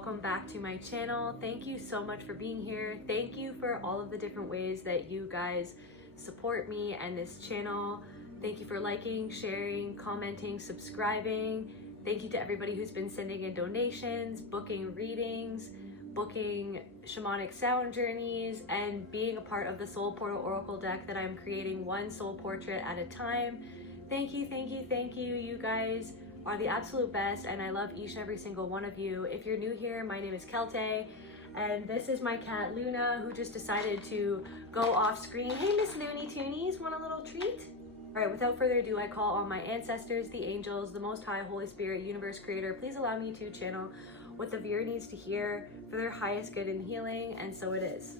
welcome back to my channel. Thank you so much for being here. Thank you for all of the different ways that you guys support me and this channel. Thank you for liking, sharing, commenting, subscribing. Thank you to everybody who's been sending in donations, booking readings, booking shamanic sound journeys, and being a part of the Soul Portal Oracle deck that I'm creating one soul portrait at a time. Thank you, thank you, thank you. You guys are the absolute best, and I love each and every single one of you. If you're new here, my name is Kelte, and this is my cat Luna, who just decided to go off screen. Hey, Miss Looney Toonies, want a little treat? All right, without further ado, I call on my ancestors, the angels, the Most High, Holy Spirit, Universe Creator. Please allow me to channel what the viewer needs to hear for their highest good and healing, and so it is.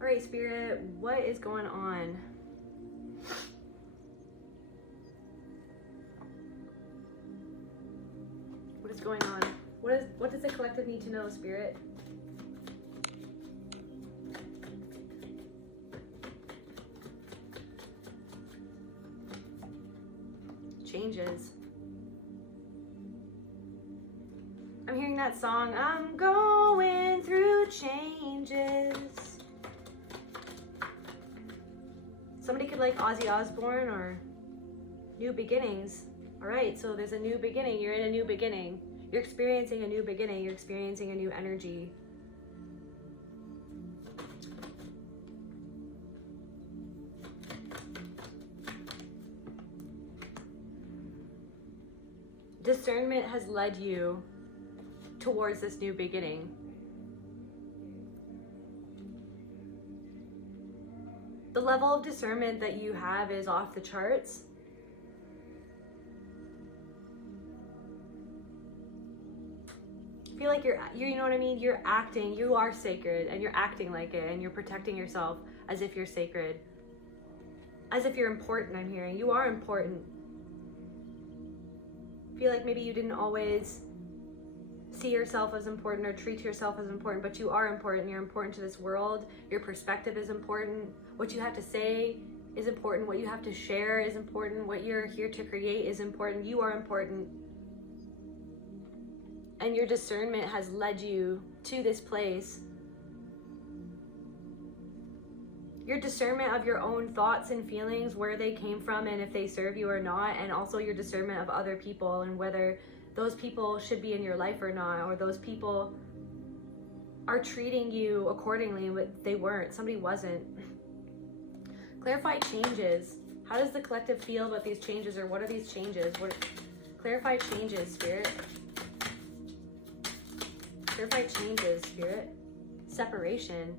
All right, Spirit, what is going on? What is going on? What does the collective need to know, Spirit? Changes. I'm hearing that song, I'm going through changes. Somebody could like Ozzy Osbourne or New Beginnings. All right, so there's a new beginning. You're in a new beginning. You're experiencing a new beginning. You're experiencing a new energy. Discernment has led you towards this new beginning. The level of discernment that you have is off the charts. I feel like you're, you know what I mean? You're acting, you are sacred, and you're acting like it, and you're protecting yourself as if you're sacred. As if you're important, I'm hearing. You are important. I feel like maybe you didn't always see yourself as important or treat yourself as important, but you are important. You're important to this world. Your perspective is important. What you have to say is important. What you have to share is important. What you're here to create is important. You are important. And your discernment has led you to this place. Your discernment of your own thoughts and feelings, where they came from and if they serve you or not, and also your discernment of other people and whether those people should be in your life or not, or those people are treating you accordingly, but they weren't, somebody wasn't. Clarify changes. How does the collective feel about these changes, or what are these changes? Clarify changes, Spirit. Clarify changes, Spirit. Separation.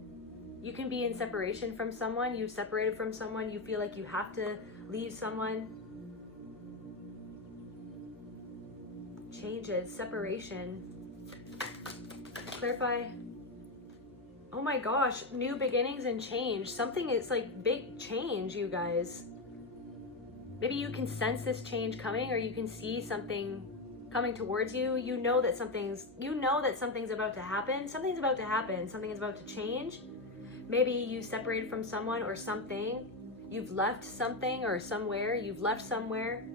You can be in separation from someone. You've separated from someone. You feel like you have to leave someone. Changes. Separation. Clarify. Oh my gosh. New beginnings and change. Something is like big change, you guys. Maybe you can sense this change coming, or you can see something coming towards you. You know that something's about to happen. Something's about to happen. Something is about to change. Maybe you separated from someone or something. You've left something or somewhere. You've left somewhere.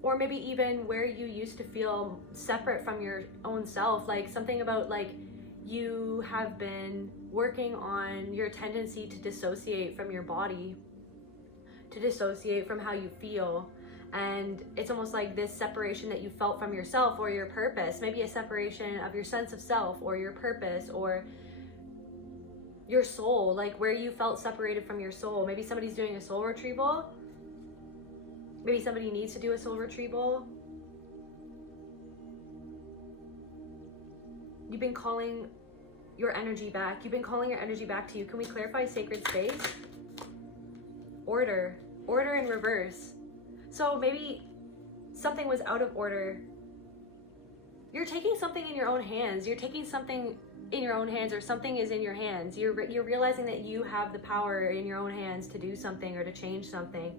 Or maybe even where you used to feel separate from your own self. Like something about like you have been working on your tendency to dissociate from your body, to dissociate from how you feel. And it's almost like this separation that you felt from yourself or your purpose, maybe a separation of your sense of self or your purpose or your soul, like where you felt separated from your soul. Maybe somebody's doing a soul retrieval. Maybe somebody needs to do a soul retrieval. You've been calling your energy back. You've been calling your energy back to you. Can we clarify sacred space? Order. Order in reverse. So maybe something was out of order. You're taking something in your own hands. You're taking something in your own hands, or something is in your hands. You're realizing that you have the power in your own hands to do something or to change something.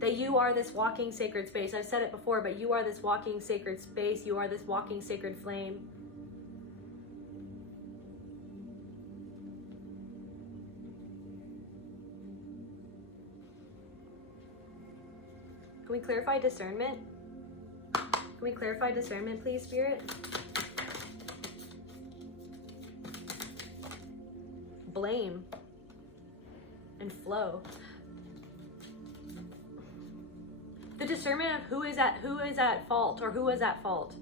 That you are this walking sacred space. I've said it before, but you are this walking sacred space. You are this walking sacred flame. Can we clarify discernment? Can Can we clarify discernment, please, Spirit? Blame and flow. The discernment of who is at fault, or who was at fault.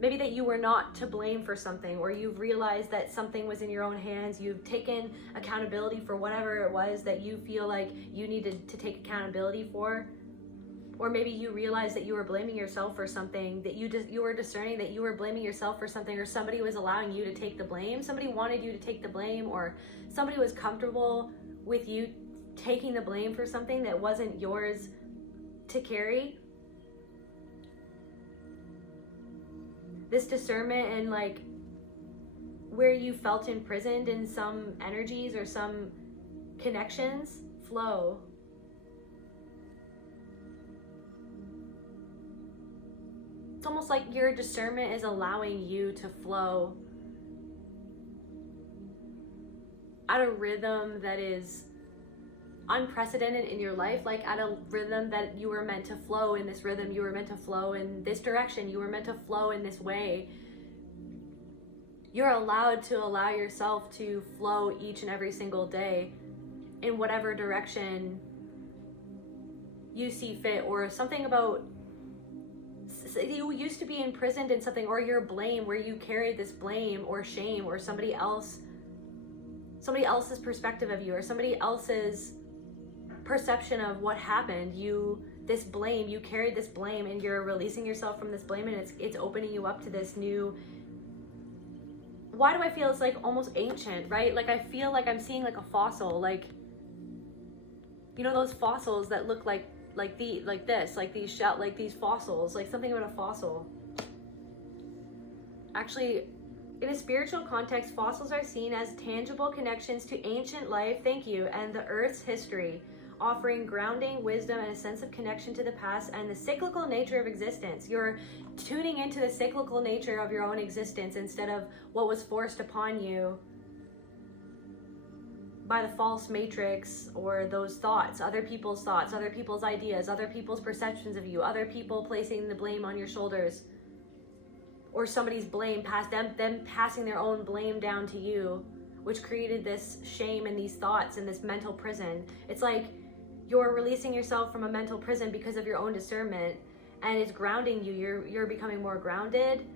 Maybe that you were not to blame for something, or you've realized that something was in your own hands. You've taken accountability for whatever it was that you feel like you needed to take accountability for. Or maybe you realized that you were blaming yourself for something, that you were discerning that you were blaming yourself for something, or somebody was allowing you to take the blame. Somebody wanted you to take the blame, or somebody was comfortable with you taking the blame for something that wasn't yours to carry. This discernment and like where you felt imprisoned in some energies or some connections, flow. It's almost like your discernment is allowing you to flow at a rhythm that is unprecedented in your life, like at a rhythm that you were meant to flow in. This rhythm, you were meant to flow in this direction, you were meant to flow in this way. You're allowed to allow yourself to flow each and every single day in whatever direction you see fit, or something about you used to be imprisoned in something, or your blame, where you carried this blame or shame, or somebody else's perspective of you, or somebody else's perception of what happened. You carried this blame, and you're releasing yourself from this blame, and it's opening you up to this new, why do I feel it's like almost ancient, right? Like I feel like I'm seeing like a fossil, like, you know, those fossils that look like these shell, like these fossils, like something about a fossil. Actually, in a spiritual context, fossils are seen as tangible connections to ancient life, thank you, and the Earth's history, offering grounding, wisdom, and a sense of connection to the past and the cyclical nature of existence. You're tuning into the cyclical nature of your own existence instead of what was forced upon you by the false matrix, or those thoughts, other people's ideas, other people's perceptions of you, other people placing the blame on your shoulders, or somebody's blame them passing their own blame down to you, which created this shame and these thoughts and this mental prison. It's like you're releasing yourself from a mental prison because of your own discernment, and it's grounding you. You're becoming more grounded.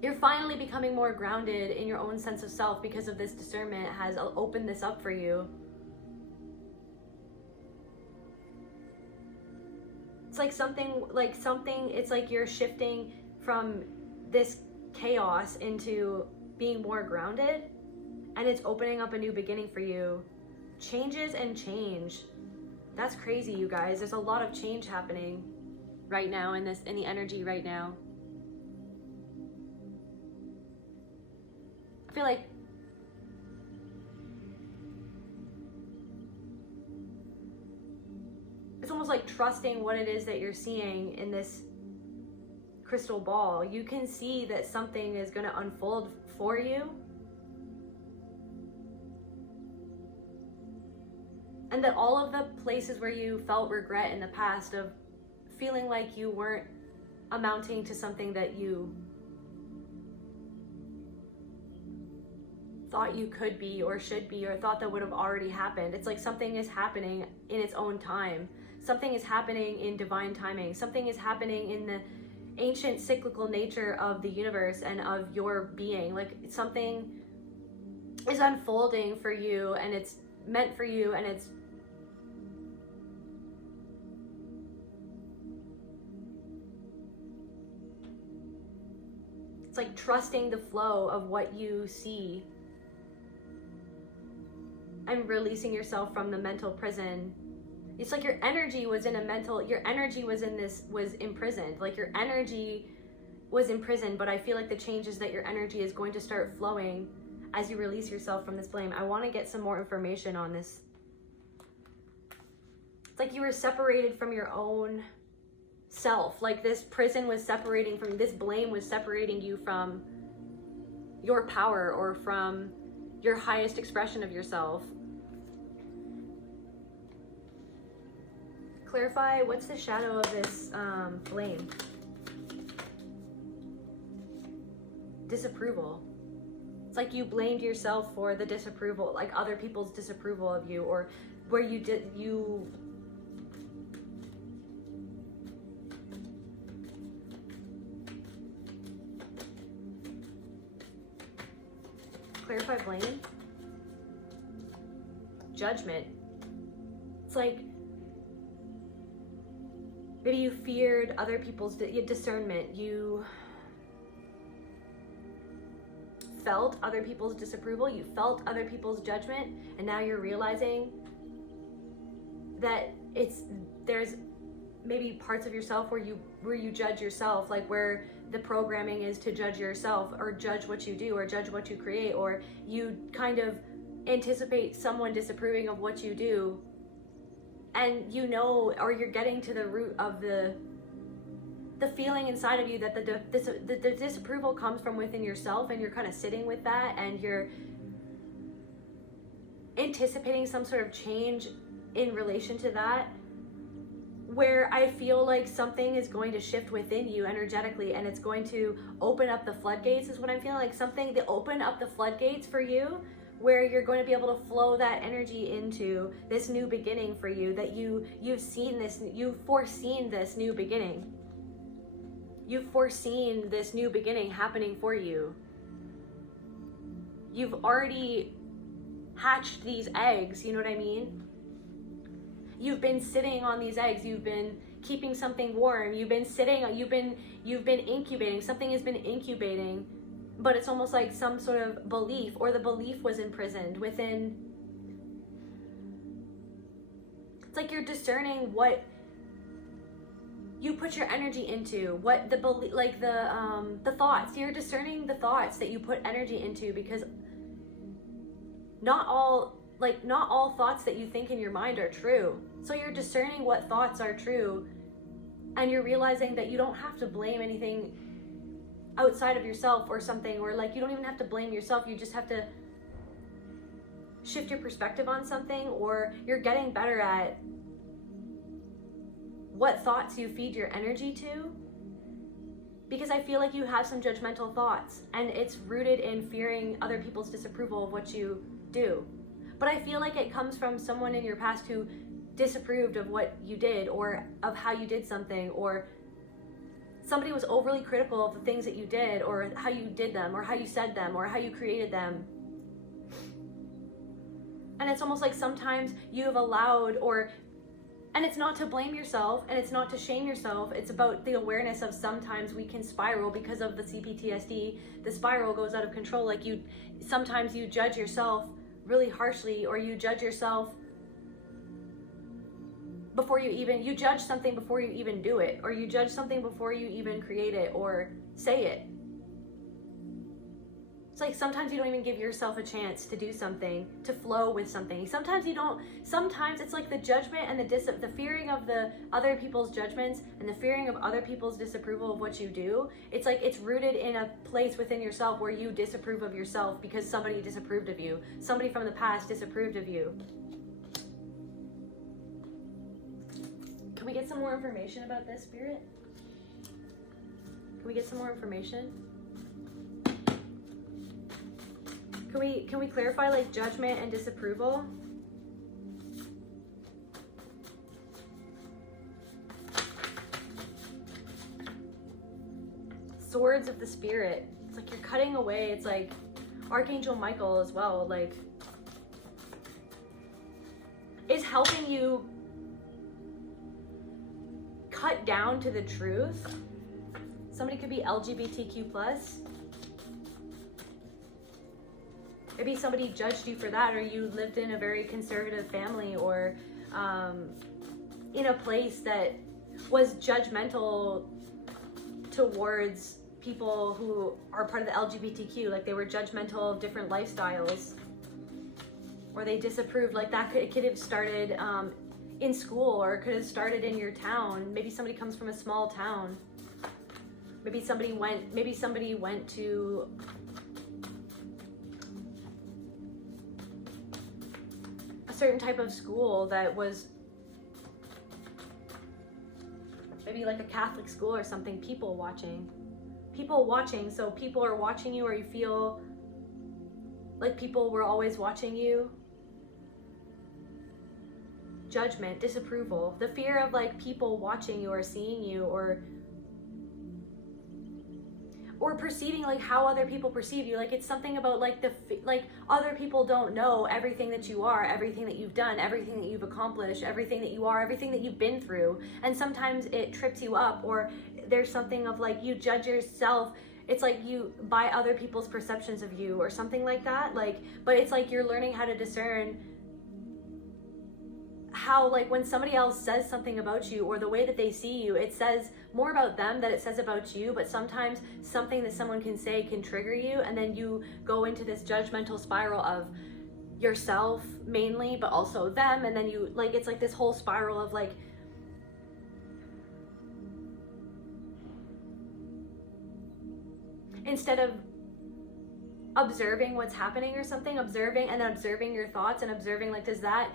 You're finally becoming more grounded in your own sense of self because of this discernment has opened this up for you. It's like it's like you're shifting from this chaos into being more grounded, and it's opening up a new beginning for you. Changes and change. That's crazy, you guys. There's a lot of change happening right now in the energy right now. I feel like it's almost like trusting what it is that you're seeing in this crystal ball. You can see that something is going to unfold for you, and that all of the places where you felt regret in the past of feeling like you weren't amounting to something that you thought you could be or should be, or thought that would have already happened. It's like something is happening in its own time. Something is happening in divine timing. Something is happening in the ancient cyclical nature of the universe and of your being. Like something is unfolding for you, and it's meant for you, and it's like trusting the flow of what you see and releasing yourself from the mental prison. It's like your energy was imprisoned. Like your energy was imprisoned, but I feel like the changes that your energy is going to start flowing as you release yourself from this blame. I want to get some more information on this. It's like you were separated from your own self. Like this prison was separating from, this blame was separating you from your power or from your highest expression of yourself. Clarify, what's the shadow of this blame? disapproval. It's like you blamed yourself for the disapproval, like other people's disapproval of you, or where you clarify blame, judgment. It's like maybe you feared other people's discernment. You felt other people's disapproval. You felt other people's judgment, and now you're realizing that there's maybe parts of yourself where you judge yourself, like where the programming is to judge yourself or judge what you do or judge what you create, or you kind of anticipate someone disapproving of what you do, and or you're getting to the root of the feeling inside of you that the disapproval comes from within yourself, and you're kind of sitting with that, and you're anticipating some sort of change in relation to that, where I feel like something is going to shift within you energetically, and it's going to open up the floodgates, is what I'm feeling like. Something to open up the floodgates for you, where you're going to be able to flow that energy into this new beginning for you, that you've foreseen this new beginning. You've foreseen this new beginning happening for you. You've already hatched these eggs, you know what I mean? You've been sitting on these eggs. You've been keeping something warm. You've been incubating. Something has been incubating, but it's almost like some sort of belief, or the belief was imprisoned within. It's like you're discerning what you put your energy into, what the belief, like the thoughts. You're discerning the thoughts that you put energy into, because not all thoughts that you think in your mind are true. So you're discerning what thoughts are true, and you're realizing that you don't have to blame anything outside of yourself or something, or like you don't even have to blame yourself. You just have to shift your perspective on something, or you're getting better at what thoughts you feed your energy to. Because I feel like you have some judgmental thoughts, and it's rooted in fearing other people's disapproval of what you do. But I feel like it comes from someone in your past who disapproved of what you did, or of how you did something, or somebody was overly critical of the things that you did, or how you did them, or how you said them, or how you created them. And it's almost like sometimes you have allowed, and it's not to blame yourself, and it's not to shame yourself. It's about the awareness of sometimes we can spiral because of the CPTSD. The spiral goes out of control. Like sometimes you judge yourself really harshly, or you judge yourself you judge something before you even do it, or you judge something before you even create it or say it. It's like sometimes you don't even give yourself a chance to do something, to flow with something. Sometimes it's like the judgment and the fearing of the other people's judgments, and the fearing of other people's disapproval of what you do. It's like it's rooted in a place within yourself where you disapprove of yourself because somebody disapproved of you. Somebody from the past disapproved of you. Can we get some more information about this, Spirit? Can we get some more information? Can we clarify like judgment and disapproval? Swords of the Spirit. It's like you're cutting away. It's like Archangel Michael as well, like, is helping you cut down to the truth. Somebody could be LGBTQ+. Maybe somebody judged you for that, or you lived in a very conservative family, or in a place that was judgmental towards people who are part of the LGBTQ. Like they were judgmental of different lifestyles, or they disapproved. Like it could have started in school, or it could have started in your town. Maybe somebody comes from a small town. Maybe somebody went to a certain type of school that was maybe like a Catholic school or something, people watching. people watching. So people are watching you, or you feel like people were always watching you. Judgment, disapproval, the fear of like people watching you or seeing you, or perceiving like how other people perceive you. Like it's something about like like other people don't know everything that you are, everything that you've done, everything that you've accomplished, everything that you are, everything that you've been through. And sometimes it trips you up, or there's something of like you judge yourself. It's like you by other people's perceptions of you or something like that. Like, but it's like you're learning how to discern how, like, when somebody else says something about you, or the way that they see you, it says more about them than it says about you. But sometimes something that someone can say can trigger you, and then you go into this judgmental spiral of yourself mainly, but also them. And then you like, it's like this whole spiral of like, instead of observing what's happening or something, observing and then observing your thoughts and observing like, is that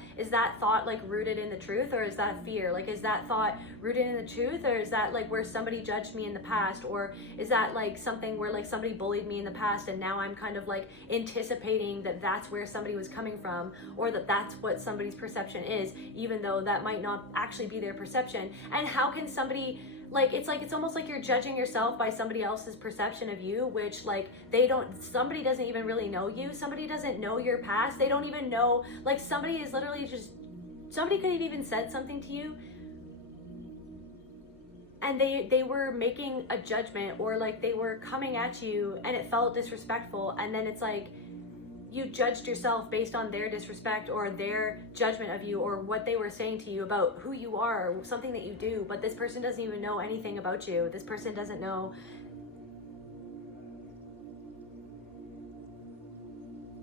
thought like rooted in the truth, or is that fear? Like, is that thought rooted in the truth, or is that like where somebody judged me in the past, or is that like something where like somebody bullied me in the past and now I'm kind of like anticipating that that's where somebody was coming from, or that that's what somebody's perception is, even though that might not actually be their perception. And how can somebody, like, it's almost like you're judging yourself by somebody else's perception of you, which like somebody doesn't even really know you. Somebody doesn't know your past. They don't even know, like, somebody is literally just, somebody could have even said something to you and they were making a judgment, or like they were coming at you and it felt disrespectful, and then it's like you judged yourself based on their disrespect or their judgment of you, or what they were saying to you about who you are, or something that you do. But this person doesn't even know anything about you. This person doesn't know.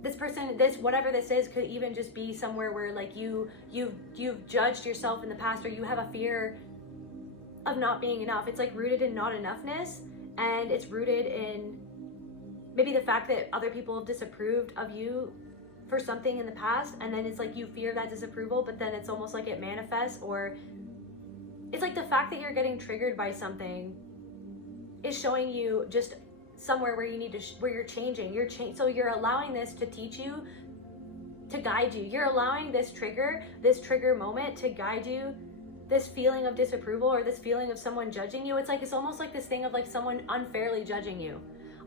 This person, this whatever this is, could even just be somewhere where like you've judged yourself in the past, or you have a fear of not being enough. It's like rooted in not enoughness, and it's rooted in maybe the fact that other people have disapproved of you for something in the past, and then it's like you fear that disapproval, but then it's almost like it manifests, or it's like the fact that you're getting triggered by something is showing you just somewhere where you need to where you're changing. So you're allowing this to teach you, to guide you. You're allowing this trigger moment to guide you. This feeling of disapproval, or this feeling of someone judging you, it's almost like this thing of like someone unfairly judging you,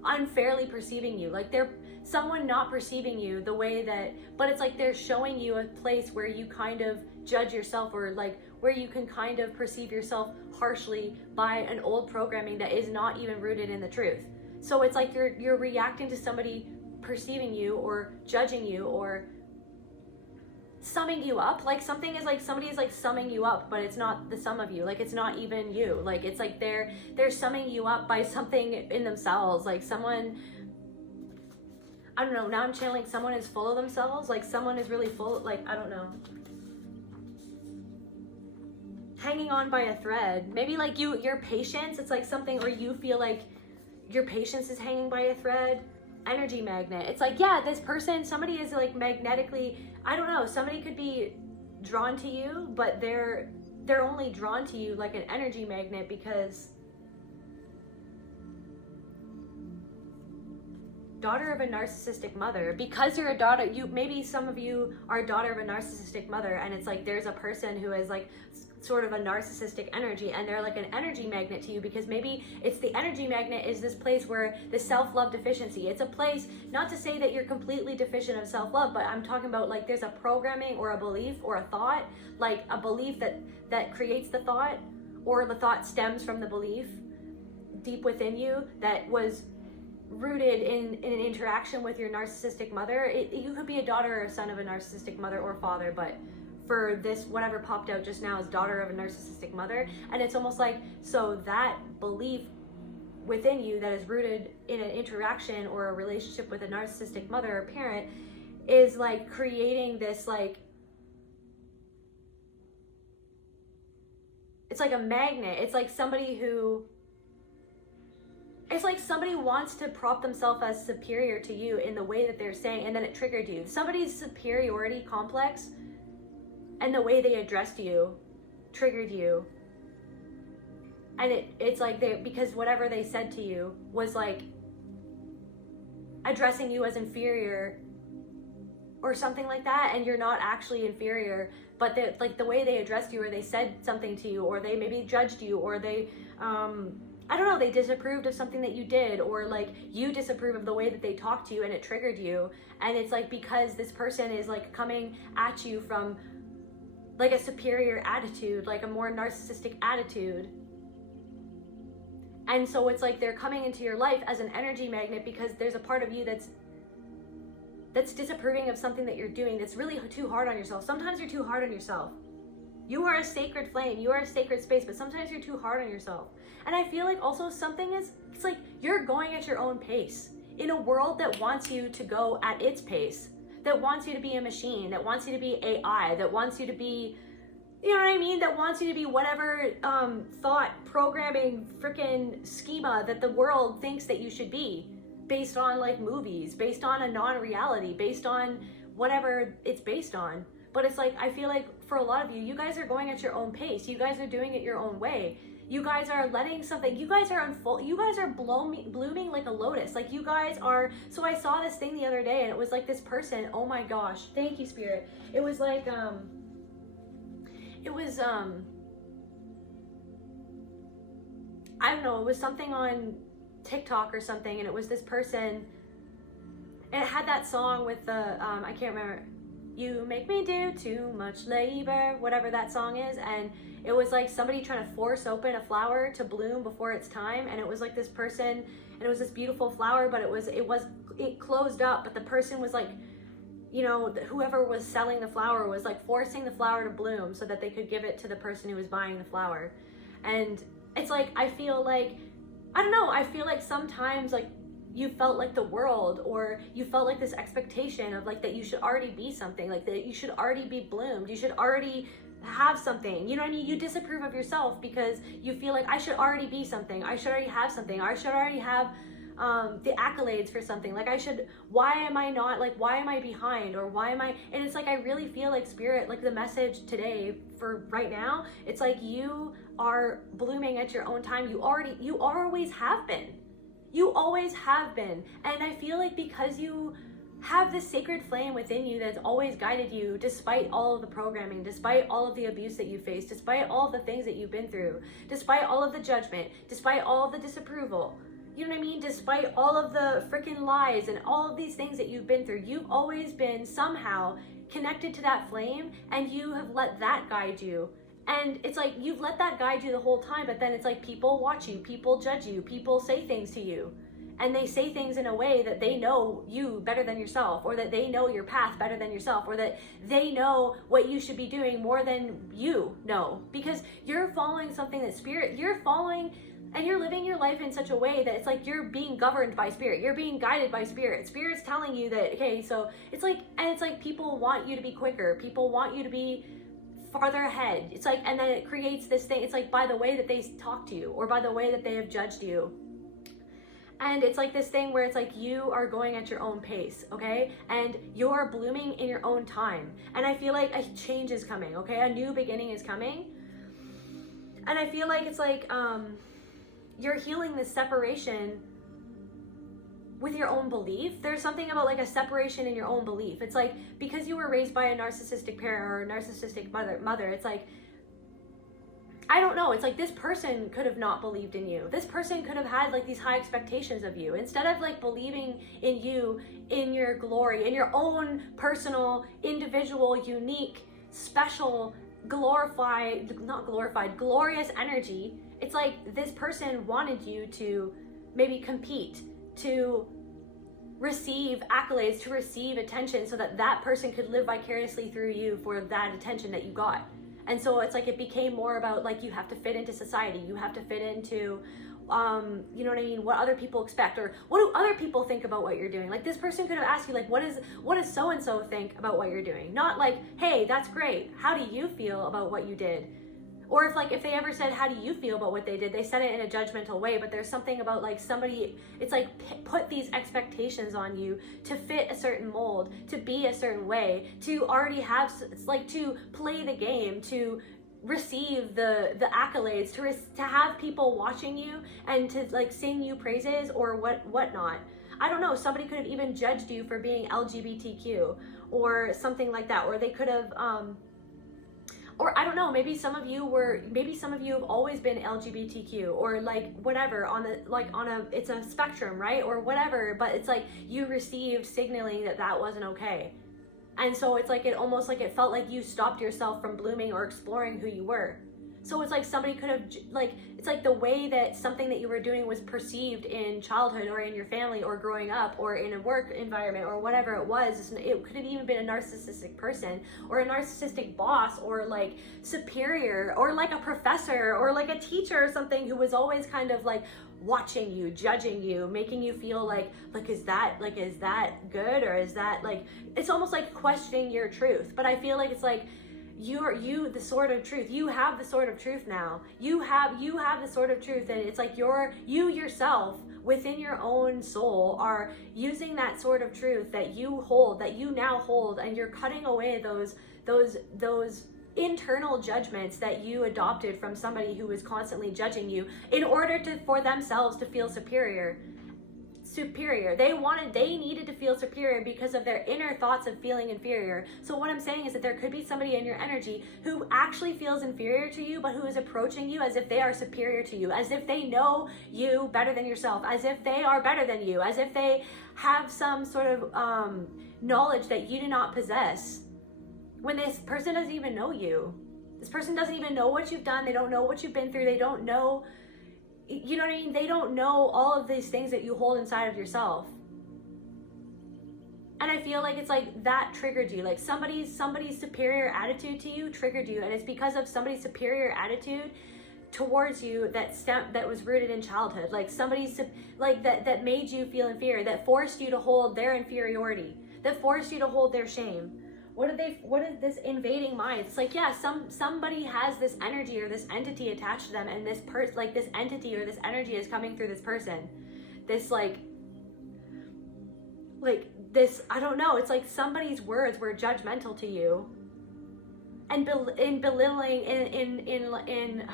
unfairly perceiving you, like they're someone not perceiving you the way that, but it's like they're showing you a place where you kind of judge yourself, or like where you can kind of perceive yourself harshly by an old programming that is not even rooted in the truth. So it's like you're reacting to somebody perceiving you or judging you or summing you up. Like something is like, somebody is like summing you up, but it's not the sum of you. Like it's not even you. Like it's like they're summing you up by something in themselves. Like someone, I don't know, now I'm channeling someone is full of themselves. Like someone is really full, like, I don't know, hanging on by a thread. Maybe like your patience, it's like something, or you feel like your patience is hanging by a thread. Energy magnet. It's like, yeah, this person, somebody is like magnetically, I don't know, somebody could be drawn to you, but they're only drawn to you like an energy magnet because daughter of a narcissistic mother, because you're a daughter, maybe some of you are a daughter of a narcissistic mother, and it's like there's a person who is like sort of a narcissistic energy, and they're like an energy magnet to you, because maybe it's the energy magnet is this place where the self-love deficiency, it's a place, not to say that you're completely deficient of self-love, but I'm talking about like there's a programming or a belief or a thought, like a belief that creates the thought, or the thought stems from the belief deep within you that was rooted in an interaction with your narcissistic mother. You could be a daughter or a son of a narcissistic mother or father, but for this, whatever popped out just now is daughter of a narcissistic mother. And it's almost like, so that belief within you that is rooted in an interaction or a relationship with a narcissistic mother or parent is like creating this, like, it's like a magnet. It's like somebody who, it's like somebody wants to prop themselves as superior to you in the way that they're saying, and then it triggered you. Somebody's superiority complex and the way they addressed you triggered you. And it's like because whatever they said to you was like addressing you as inferior or something like that, and you're not actually inferior, but like the way they addressed you, or they said something to you, or they maybe judged you, or they I don't know, they disapproved of something that you did, or like you disapprove of the way that they talked to you and it triggered you. And it's like because this person is like coming at you from like a superior attitude, like a more narcissistic attitude. And so it's like they're coming into your life as an energy magnet because there's a part of you that's disapproving of something that you're doing, that's really too hard on yourself. Sometimes you're too hard on yourself. You are a sacred flame, you are a sacred space, but sometimes you're too hard on yourself. And I feel like also it's like you're going at your own pace in a world that wants you to go at its pace, that wants you to be a machine, that wants you to be AI, that wants you to be, you know what I mean? That wants you to be whatever thought, programming, freaking schema that the world thinks that you should be, based on like movies, based on a non-reality, based on whatever it's based on. But it's like, I feel like for a lot of you, you guys are going at your own pace. You guys are doing it your own way. You guys are letting something, you guys are blooming like a lotus. Like you guys are, so I saw this thing the other day and it was like this person, oh my gosh, thank you, Spirit. It was like, I don't know, it was something on TikTok or something, and it was this person, and it had that song with the, I can't remember, you make me do too much labor, whatever that song is, and it was like somebody trying to force open a flower to bloom before its time, and it was like this person, and it was this beautiful flower, but it closed up, but the person was like, you know, whoever was selling the flower was like forcing the flower to bloom so that they could give it to the person who was buying the flower. And it's like, I feel like, I don't know, I feel like sometimes like you felt like the world, or you felt like this expectation of like that you should already be something, like that you should already be bloomed, you should already have something, you know what I mean? You disapprove of yourself because you feel like I should already be something, I should already have something, I should already have the accolades for something, like I should, why am I not, like why am I behind, or why am I, and it's like I really feel like Spirit, like the message today for right now, it's like you are blooming at your own time. You always have been. You always have been. And I feel like because you have this sacred flame within you that's always guided you, despite all of the programming, despite all of the abuse that you faced, despite all of the things that you've been through, despite all of the judgment, despite all of the disapproval, you know what I mean? Despite all of the freaking lies and all of these things that you've been through, you've always been somehow connected to that flame, and you have let that guide you. And it's like you've let that guide you the whole time, but then it's like people watch you, people judge you, people say things to you, and they say things in a way that they know you better than yourself, or that they know your path better than yourself, or that they know what you should be doing more than you know, because you're following something that Spirit, you're following, and you're living your life in such a way that it's like you're being governed by Spirit, you're being guided by Spirit. Spirit's telling you that, okay, so it's like, and it's like people want you to be quicker, people want you to be farther ahead. It's like, and then it creates this thing, it's like by the way that they talk to you, or by the way that they have judged you. And it's like this thing where it's like you are going at your own pace, okay? And you're blooming in your own time. And I feel like a change is coming, okay? A new beginning is coming. And I feel like it's like you're healing this separation with your own belief. There's something about like a separation in your own belief. It's like because you were raised by a narcissistic parent or a narcissistic mother, it's like, I don't know, it's like this person could have not believed in you. This person could have had like these high expectations of you. Instead of like believing in you, in your glory, in your own personal, individual, unique, special, glorious energy, it's like this person wanted you to maybe compete, to receive accolades, to receive attention, so that that person could live vicariously through you for that attention that you got. And so it's like it became more about like you have to fit into society, you have to fit into you know what I mean, what other people expect, or what do other people think about what you're doing. Like this person could have asked you like, what does so and so think about what you're doing? Not like, hey, that's great, how do you feel about what you did? Or if they ever said, how do you feel about what they did, they said it in a judgmental way. But there's something about like somebody, it's like put these expectations on you to fit a certain mold, to be a certain way, to already have, it's like to play the game, to receive the accolades, to have people watching you and to like sing you praises or whatnot. I don't know, somebody could have even judged you for being LGBTQ or something like that, or they could have or I don't know, maybe some of you have always been LGBTQ or like whatever on it's a spectrum, right? Or whatever, but it's like you received signaling that wasn't okay. And so it's like, it felt like you stopped yourself from blooming or exploring who you were. So it's like somebody could have, like, it's like the way that something that you were doing was perceived in childhood or in your family or growing up or in a work environment or whatever it was. It could have even been a narcissistic person or a narcissistic boss or like superior or like a professor or like a teacher or something who was always kind of like watching you, judging you, making you feel like is that good, or is that like, it's almost like questioning your truth. But I feel like it's like, you the sword of truth. You have the sword of truth now. You have the sword of truth, and it's like you yourself within your own soul are using that sword of truth that you now hold, and you're cutting away those internal judgments that you adopted from somebody who was constantly judging you in order for themselves to feel superior. They needed to feel superior because of their inner thoughts of feeling inferior. So what I'm saying is that there could be somebody in your energy who actually feels inferior to you, but who is approaching you as if they are superior to you, as if they know you better than yourself, as if they are better than you, as if they have some sort of knowledge that you do not possess, when this person doesn't even know you. This person doesn't even know what you've done. They don't know what you've been through. They don't know, you know what I mean? They don't know all of these things that you hold inside of yourself. And I feel like it's like that triggered you. Like somebody's superior attitude to you triggered you. And it's because of somebody's superior attitude towards you that was rooted in childhood. Like somebody's like that made you feel inferior, that forced you to hold their inferiority, that forced you to hold their shame. What is this invading mind? It's like, yeah, somebody has this energy or this entity attached to them, and this entity or this energy is coming through this person. This like this, I don't know, it's like somebody's words were judgmental to you and belittling in and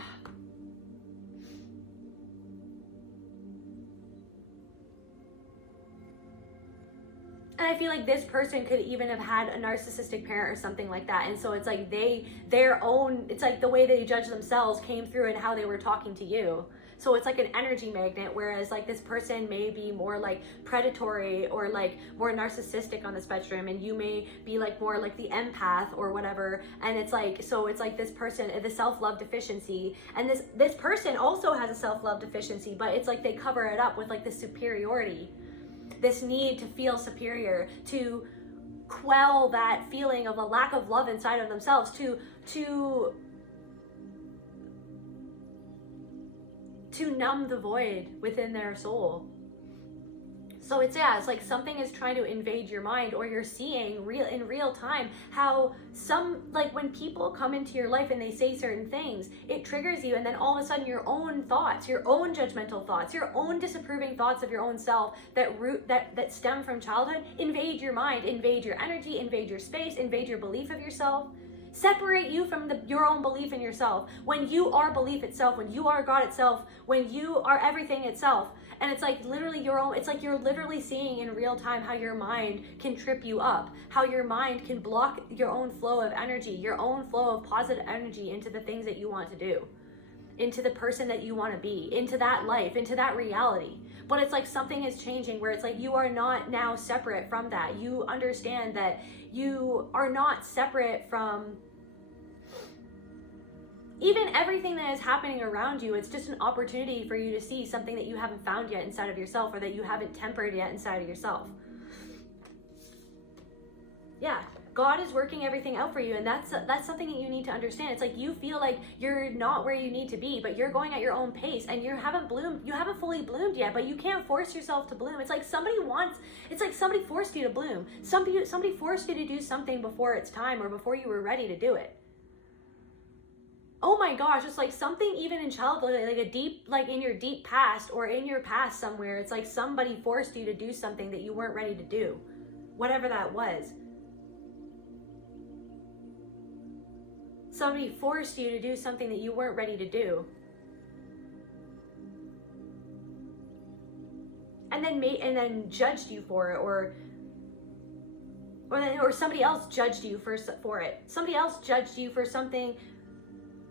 I feel like this person could even have had a narcissistic parent or something like that. And so it's like it's like the way they judge themselves came through in how they were talking to you. So it's like an energy magnet, whereas like this person may be more like predatory or like more narcissistic on the spectrum, and you may be like more like the empath or whatever. And it's like, so it's like this person, the self-love deficiency, and this person also has a self-love deficiency, but it's like they cover it up with like the superiority. This need to feel superior, to quell that feeling of a lack of love inside of themselves, to numb the void within their soul. So it's like something is trying to invade your mind, or you're seeing in real time how when people come into your life and they say certain things, it triggers you, and then all of a sudden your own thoughts, your own judgmental thoughts, your own disapproving thoughts of your own self that stem from childhood invade your mind, invade your energy, invade your space, invade your belief of yourself. Separate you from your own belief in yourself. When you are belief itself, when you are God itself, when you are everything itself. And it's like literally it's like you're literally seeing in real time how your mind can trip you up, how your mind can block your own flow of energy, your own flow of positive energy into the things that you want to do, into the person that you want to be, into that life, into that reality. But it's like something is changing where it's like you are not now separate from that. You understand that you are not separate from even everything that is happening around you. It's just an opportunity for you to see something that you haven't found yet inside of yourself, or that you haven't tempered yet inside of yourself. Yeah, God is working everything out for you, and that's something that you need to understand. It's like you feel like you're not where you need to be, but you're going at your own pace, and you haven't fully bloomed yet, but you can't force yourself to bloom. It's like somebody forced you to bloom. Somebody forced you to do something before it's time, or before you were ready to do it. Oh my gosh, it's like something even in childhood, like a deep, like in your deep past or in your past somewhere, it's like somebody forced you to do something that you weren't ready to do, whatever that was. Somebody forced you to do something that you weren't ready to do. And then judged you for it, or somebody else judged you for it. Somebody else judged you for something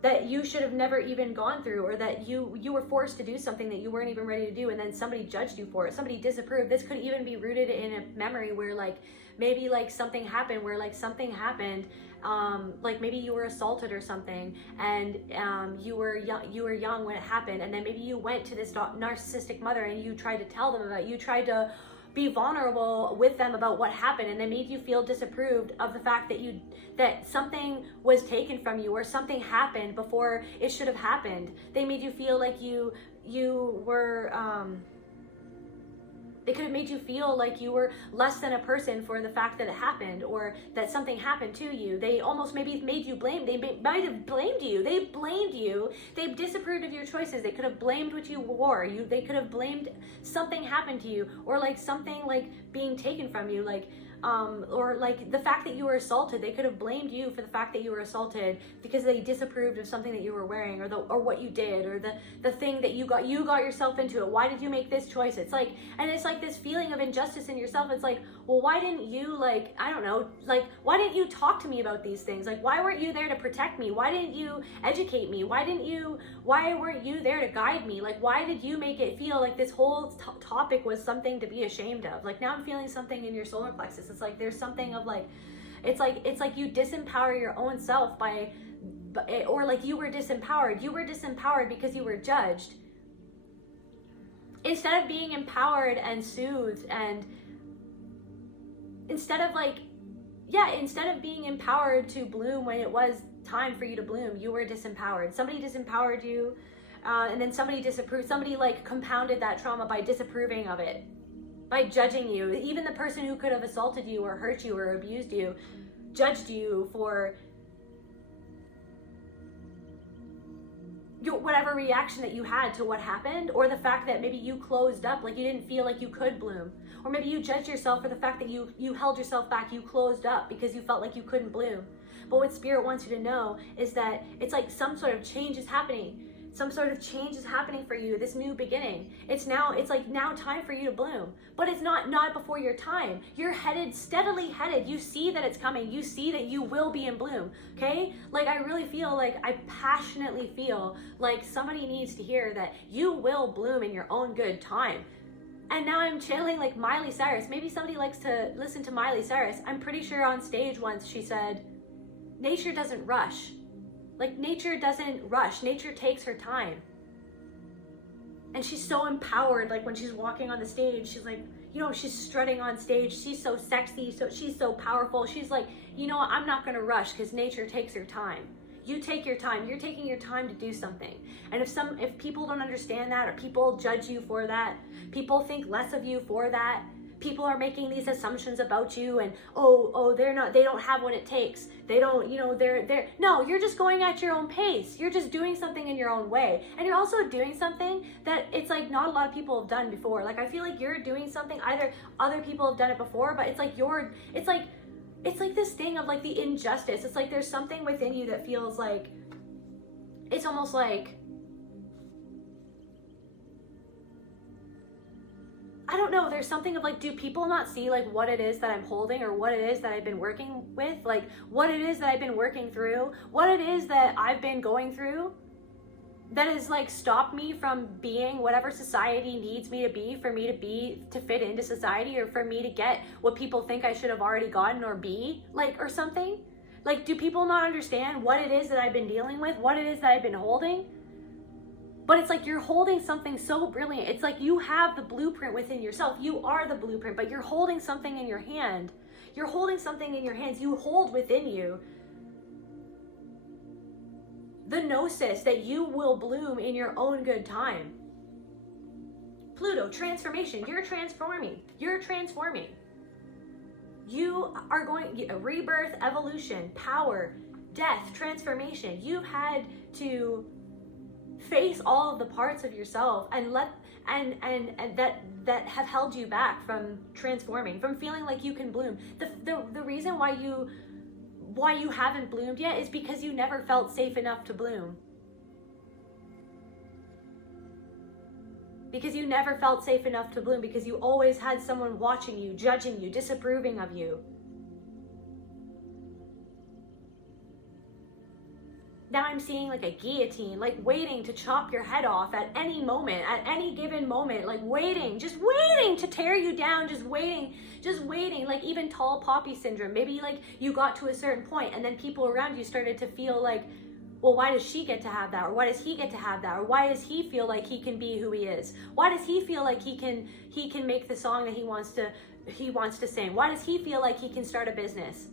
that you should have never even gone through, or that you were forced to do something that you weren't even ready to do, and then somebody judged you for it. Somebody disapproved. This could even be rooted in a memory where like maybe like something happened like maybe you were assaulted or something, and you were young when it happened, and then maybe you went to this narcissistic mother and you tried to tell them about it. You tried to be vulnerable with them about what happened, and they made you feel disapproved of the fact that something was taken from you, or something happened before it should have happened. They made you feel like you were they could have made you feel like you were less than a person for the fact that it happened, or that something happened to you. They almost maybe made you blame. They might have blamed you. They blamed you. They disapproved of your choices. They could have blamed what you wore. They could have blamed something happened to you, or like something like being taken from you, or like the fact that you were assaulted. They could have blamed you for the fact that you were assaulted because they disapproved of something that you were wearing, or what you did, or the thing that you got yourself into it. Why did you make this choice? It's like this feeling of injustice in yourself. It's like, well, why didn't you, like, I don't know, like, why didn't you talk to me about these things? Like, why weren't you there to protect me? Why didn't you educate me? Why weren't you there to guide me? Like, why did you make it feel like this whole topic was something to be ashamed of? Like, now I'm feeling something in your solar plexus. It's like there's something of like, it's like you disempower your own self or like you were disempowered because you were judged, instead of being empowered and soothed, and instead of being empowered to bloom when it was time for you to bloom, you were disempowered. Somebody disempowered you, and then somebody disapproved. Somebody like compounded that trauma by disapproving of it, by judging you. Even the person who could have assaulted you or hurt you or abused you judged you for whatever reaction that you had to what happened, or the fact that maybe you closed up, like you didn't feel like you could bloom, or maybe you judged yourself for the fact that you held yourself back, you closed up because you felt like you couldn't bloom. But what Spirit wants you to know is that it's like some sort of change is happening. Some sort of change is happening for you, this new beginning. It's like now time for you to bloom. But it's not before your time. You're steadily headed. You see that it's coming. You see that you will be in bloom, okay? Like, I really feel like, I passionately feel like somebody needs to hear that you will bloom in your own good time. And now I'm channeling like Miley Cyrus. Maybe somebody likes to listen to Miley Cyrus. I'm pretty sure on stage once she said, nature doesn't rush. Like, nature doesn't rush. Nature takes her time. And she's so empowered. Like, when she's walking on the stage, she's like, she's strutting on stage. She's so sexy. She's so powerful. She's like, I'm not going to rush because nature takes her time. You take your time. You're taking your time to do something. And if people don't understand that, or people judge you for that, people think less of you for that, people are making these assumptions about you, and they don't have what it takes. They don't, no, you're just going at your own pace. You're just doing something in your own way. And you're also doing something that it's like not a lot of people have done before. Like, I feel like you're doing something, either other people have done it before, but it's like it's like this thing of like the injustice. It's like there's something within you that feels like, it's almost like, I don't know, there's something of like, do people not see like what it is that I'm holding, or what it is that I've been working with, like what it is that I've been working through, what it is that I've been going through that has like stopped me from being whatever society needs me to be, for me to fit into society, or for me to get what people think I should have already gotten or be, like, or something. Like, do people not understand what it is that I've been dealing with, what it is that I've been holding? But it's like you're holding something so brilliant. It's like you have the blueprint within yourself. You are the blueprint, but you're holding something in your hand. You're holding something in your hands. You hold within you the gnosis that you will bloom in your own good time. Pluto, transformation. You're transforming. You're transforming. You are going, rebirth, evolution, power, death, transformation. You've had to face all of the parts of yourself and that have held you back from transforming, from feeling like you can bloom. The reason why you why you haven't bloomed yet is because you never felt safe enough to bloom. Because you never felt safe enough to bloom, because you always had someone watching you, judging you, disapproving of you. Now I'm seeing like a guillotine, like waiting to chop your head off at any moment, at any given moment, like waiting, just waiting to tear you down, just waiting, like even tall poppy syndrome. Maybe like you got to a certain point and then people around you started to feel like, well, why does she get to have that? Or why does he get to have that? Or why does he feel like he can be who he is? Why does he feel like he can make the song that he wants to sing? Why does he feel like he can start a business?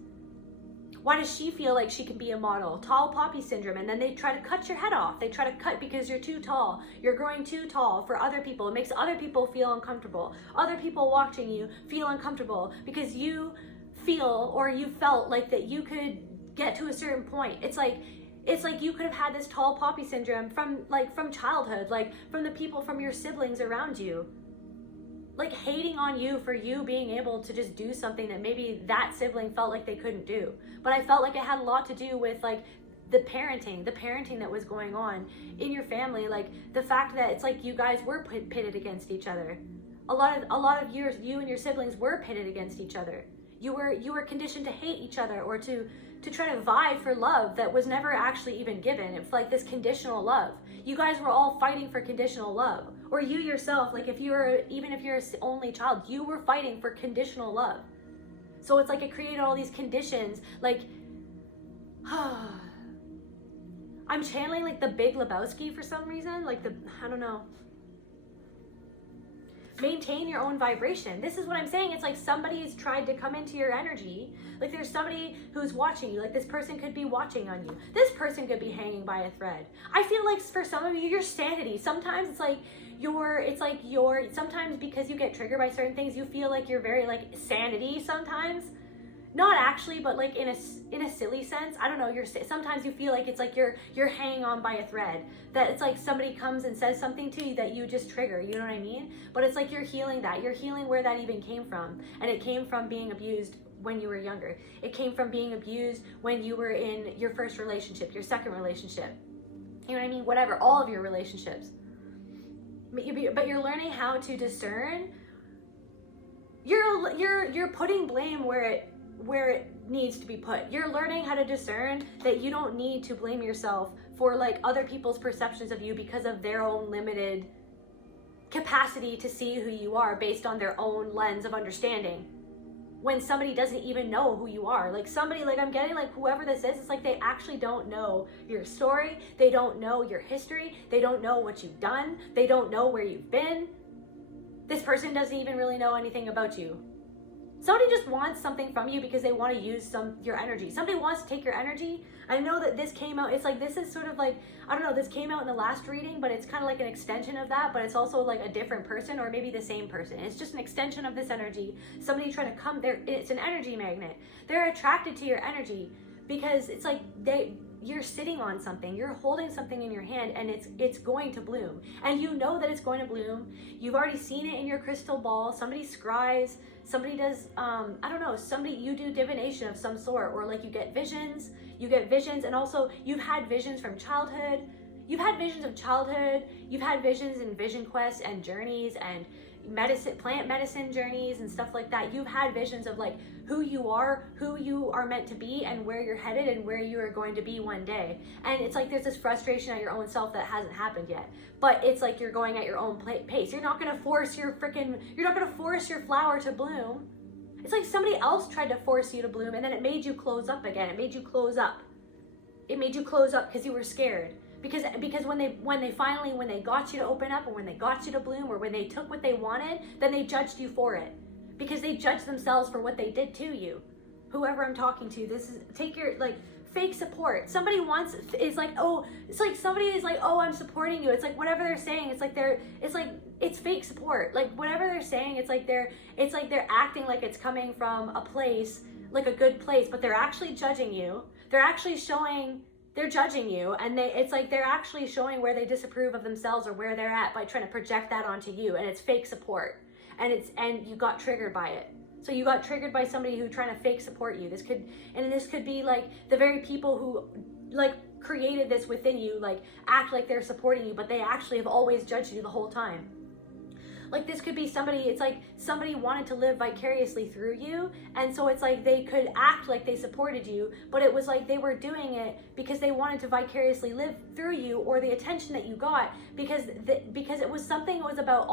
Why does she feel like she can be a model? Tall poppy syndrome. And then they try to cut your head off. They try to cut because you're too tall. You're growing too tall for other people. It makes other people feel uncomfortable. Other people watching you feel uncomfortable because you feel, or you felt like that you could get to a certain point. It's like you could have had this tall poppy syndrome from childhood, like from the people, from your siblings around you. Like hating on you for you being able to just do something that maybe that sibling felt like they couldn't do. But I felt like it had a lot to do with like the parenting that was going on in your family. Like the fact that it's like you guys were pitted against each other. A lot of years, you and your siblings were pitted against each other. You were conditioned to hate each other, or to try to vie for love that was never actually even given. It's like this conditional love. You guys were all fighting for conditional love. Or you yourself, like even if you're an only child, you were fighting for conditional love. So it's like it created all these conditions, like, I'm channeling like the Big Lebowski for some reason, like I don't know. Maintain your own vibration. This is what I'm saying. It's like somebody's tried to come into your energy. Like there's somebody who's watching you. Like this person could be watching on you. This person could be hanging by a thread. I feel like for some of you, your sanity. Sometimes it's like sometimes because you get triggered by certain things, you feel like you're very like sanity sometimes. Not actually, but like in a silly sense. I don't know. Sometimes you feel like it's like you're hanging on by a thread. That it's like somebody comes and says something to you that you just trigger. You know what I mean? But it's like you're healing that. You're healing where that even came from, and it came from being abused when you were younger. It came from being abused when you were in your first relationship, your second relationship. You know what I mean? Whatever. All of your relationships. But you're learning how to discern. You're putting blame where it needs to be put. You're learning how to discern that you don't need to blame yourself for like other people's perceptions of you because of their own limited capacity to see who you are based on their own lens of understanding. When somebody doesn't even know who you are, like somebody, like I'm getting like whoever this is, it's like they actually don't know your story. They don't know your history. They don't know what you've done. They don't know where you've been. This person doesn't even really know anything about you. Somebody just wants something from you because they want to use your energy. Somebody wants to take your energy. I know that this came out, it's like, this is sort of like, I don't know, this came out in the last reading, but it's kind of like an extension of that, but it's also like a different person, or maybe the same person. It's just an extension of this energy. Somebody trying to come there, it's an energy magnet. They're attracted to your energy because it's like you're sitting on something, you're holding something in your hand, and it's going to bloom. And you know that it's going to bloom. You've already seen it in your crystal ball. Somebody scries, somebody does, I don't know, you do divination of some sort, or like you get visions, and also you've had visions from childhood. You've had visions of childhood. You've had visions in vision quests and journeys and plant medicine journeys and stuff like that. You've had visions of like who you are meant to be, and where you're headed and where you are going to be one day. And it's like there's this frustration at your own self that hasn't happened yet, but it's like you're going at your own pace. You're not going to force your flower to bloom. It's like somebody else tried to force you to bloom, and then it made you close up again. It made you close up because you were scared. Because when they got you to open up, or when they got you to bloom, or when they took what they wanted, then they judged you for it. Because they judged themselves for what they did to you. Whoever I'm talking to, take your like fake support. Somebody is like, oh, it's like somebody is like, oh, I'm supporting you. It's like whatever they're saying, it's fake support. Like whatever they're saying, it's like they're acting like it's coming from a place, like a good place, but they're actually judging you. They're judging you, and it's like they're actually showing where they disapprove of themselves or where they're at by trying to project that onto you, and it's fake support, and you got triggered by it. So you got triggered by somebody who trying to fake support you. This could be like the very people who like created this within you, like act like they're supporting you, but they actually have always judged you the whole time. Like this could be somebody, it's like somebody wanted to live vicariously through you, and so it's like they could act like they supported you, but it was like they were doing it because they wanted to vicariously live through you, or the attention that you got, because it was something, it was about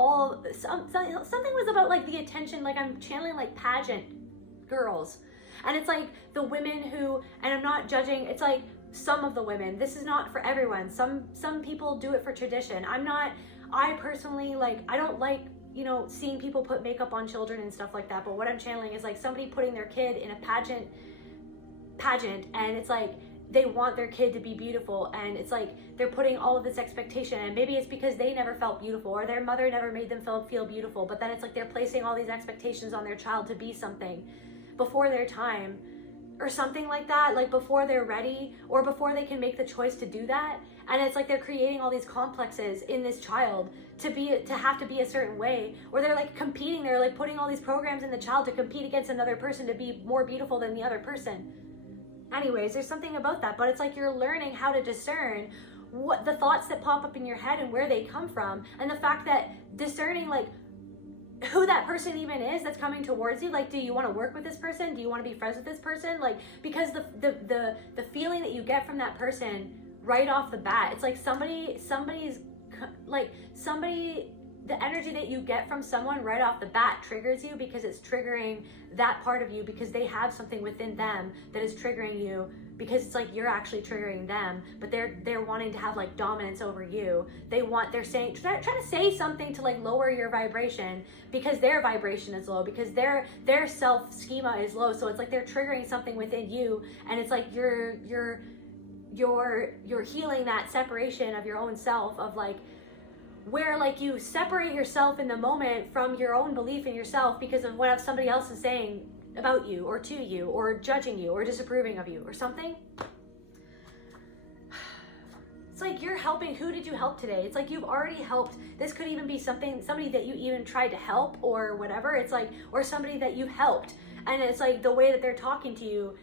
something was about like the attention, like I'm channeling like pageant girls. And it's like the women who, and I'm not judging, it's like some of the women, this is not for everyone. Some people do it for tradition. I personally, like, I don't like, you know, seeing people put makeup on children and stuff like that. But what I'm channeling is like somebody putting their kid in a pageant, and it's like they want their kid to be beautiful, and it's like they're putting all of this expectation, and maybe it's because they never felt beautiful, or their mother never made them feel beautiful, but then it's like they're placing all these expectations on their child to be something before their time, or something like that, like before they're ready, or before they can make the choice to do that. And it's like they're creating all these complexes in this child to have to be a certain way, or they're like competing, they're like putting all these programs in the child to compete against another person to be more beautiful than the other person. Anyways, there's something about that, but it's like you're learning how to discern what the thoughts that pop up in your head and where they come from, and the fact that discerning like who that person even is that's coming towards you. Like, do you want to work with this person? Do you want to be friends with this person? Like, because the feeling that you get from that person right off the bat, it's like the energy that you get from someone right off the bat triggers you, because it's triggering that part of you, because they have something within them that is triggering you, because it's like you're actually triggering them, but they're wanting to have like dominance over you. They're trying to say something to like lower your vibration, because their vibration is low, because their self schema is low. So it's like they're triggering something within you, and it's like you're healing that separation of your own self, of like where like you separate yourself in the moment from your own belief in yourself because of what somebody else is saying about you, or to you, or judging you, or disapproving of you, or something. It's like you're helping. Who did you help today? It's like you've already helped. This could even be somebody that you even tried to help, or whatever. It's like, or somebody that you helped, and it's like the way that they're talking to you,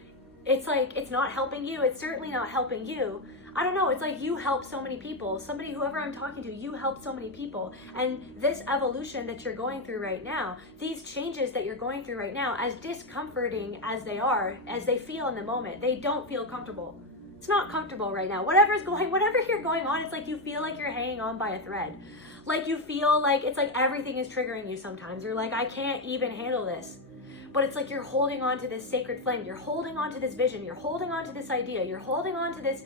it's like it's not helping you. It's certainly not helping you. I don't know, it's like you help so many people. Whoever I'm talking to, you help so many people. And this evolution that you're going through right now, these changes that you're going through right now, as discomforting as they are, as they feel in the moment, they don't feel comfortable. It's not comfortable right now. Whatever you're going on, it's like you feel like you're hanging on by a thread. Like you feel like, it's like everything is triggering you sometimes. You're like, I can't even handle this. But it's like you're holding on to this sacred flame. You're holding on to this vision. You're holding on to this idea. You're holding on to this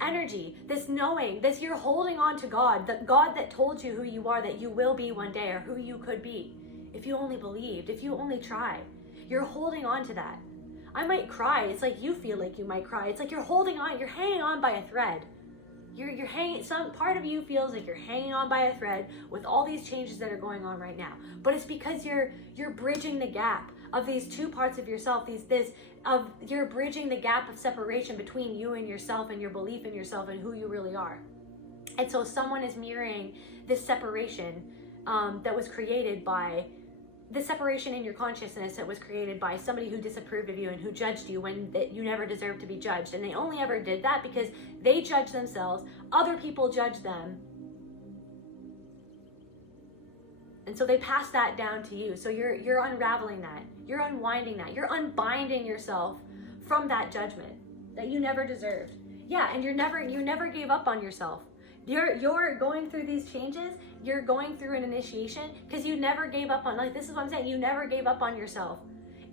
energy, this knowing, you're holding on to God, the God that told you who you are, that you will be one day, or who you could be, if you only believed, if you only try. You're holding on to that. I might cry. It's like you feel like you might cry. It's like you're holding on, you're hanging on by a thread. You're hanging, some part of you feels like you're hanging on by a thread with all these changes that are going on right now. But it's because you're bridging the gap of these two parts of yourself, you're bridging the gap of separation between you and yourself, and your belief in yourself, and who you really are. And so someone is mirroring this separation that was created by the separation in your consciousness, that was created by somebody who disapproved of you and who judged you when you never deserved to be judged. And they only ever did that because they judged themselves, other people judged them, and so they pass that down to you. So you're unraveling that. You're unwinding that. You're unbinding yourself from that judgment that you never deserved. Yeah, and you never gave up on yourself. You're going through these changes. You're going through an initiation because you never gave up on, like, this is what I'm saying. You never gave up on yourself.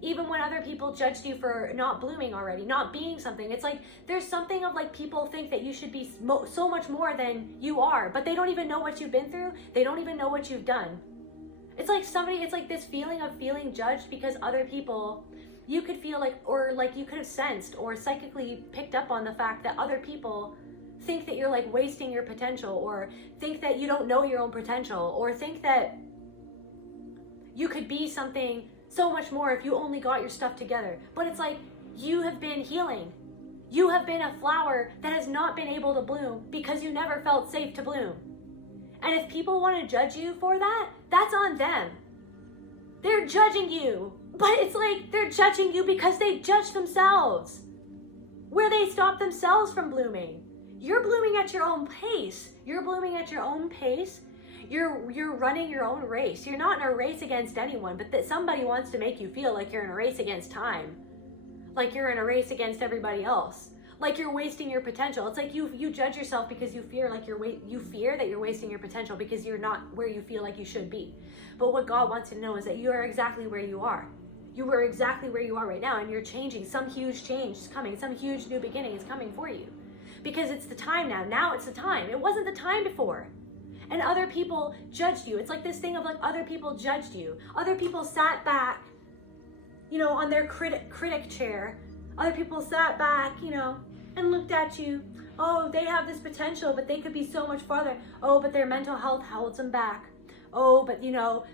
Even when other people judged you for not blooming already, not being something. It's like there's something of like people think that you should be so much more than you are, but they don't even know what you've been through. They don't even know what you've done. It's like this feeling of feeling judged because other people, you could feel like, or like you could have sensed or psychically picked up on the fact that other people think that you're like wasting your potential, or think that you don't know your own potential, or think that you could be something so much more if you only got your stuff together. But it's like you have been healing. You have been a flower that has not been able to bloom because you never felt safe to bloom. And if people want to judge you for that, that's on them. They're judging you But it's like they're judging you because they judge themselves, where they stop themselves from blooming. You're blooming at your own pace. You're blooming at your own pace. You're running your own race. You're not in a race against anyone, but that somebody wants to make you feel like you're in a race against time. Like you're in a race against everybody else. Like you're wasting your potential. It's like you judge yourself because you fear like you fear that you're wasting your potential because you're not where you feel like you should be. But what God wants you to know is that you are exactly where you are. You are exactly where you are right now, and you're changing. Some huge change is coming. Some huge new beginning is coming for you. Because it's the time now. Now it's the time. It wasn't the time before. And other people judged you. It's like this thing of like other people judged you. Other people sat back, on their critic chair. Other people sat back, and looked at you. Oh, they have this potential, but they could be so much farther. Oh, but their mental health holds them back. Oh, but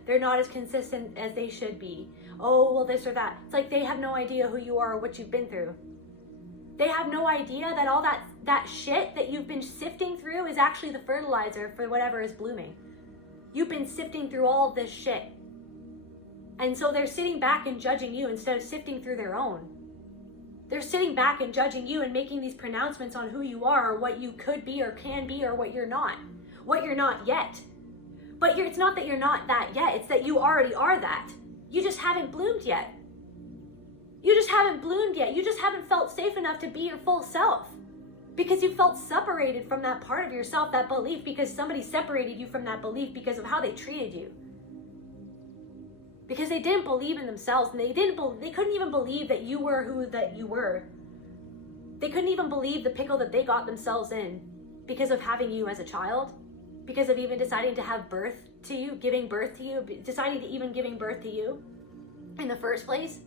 they're not as consistent as they should be. Oh, well, this or that. It's like they have no idea who you are or what you've been through. They have no idea that all that shit that you've been sifting through is actually the fertilizer for whatever is blooming. You've been sifting through all of this shit. And so they're sitting back and judging you instead of sifting through their own. They're sitting back and judging you and making these pronouncements on who you are or what you could be or can be or what you're not. What you're not yet. But it's not that you're not that yet. It's that you already are that. You just haven't bloomed yet. You just haven't bloomed yet. You just haven't felt safe enough to be your full self. Because you felt separated from that part of yourself, that belief, because somebody separated you from that belief because of how they treated you. Because they didn't believe in themselves, and they couldn't even believe that you were who that you were. They couldn't even believe the pickle that they got themselves in because of having you as a child, because of even deciding to have birth to you, giving birth to you, deciding to even giving birth to you in the first place.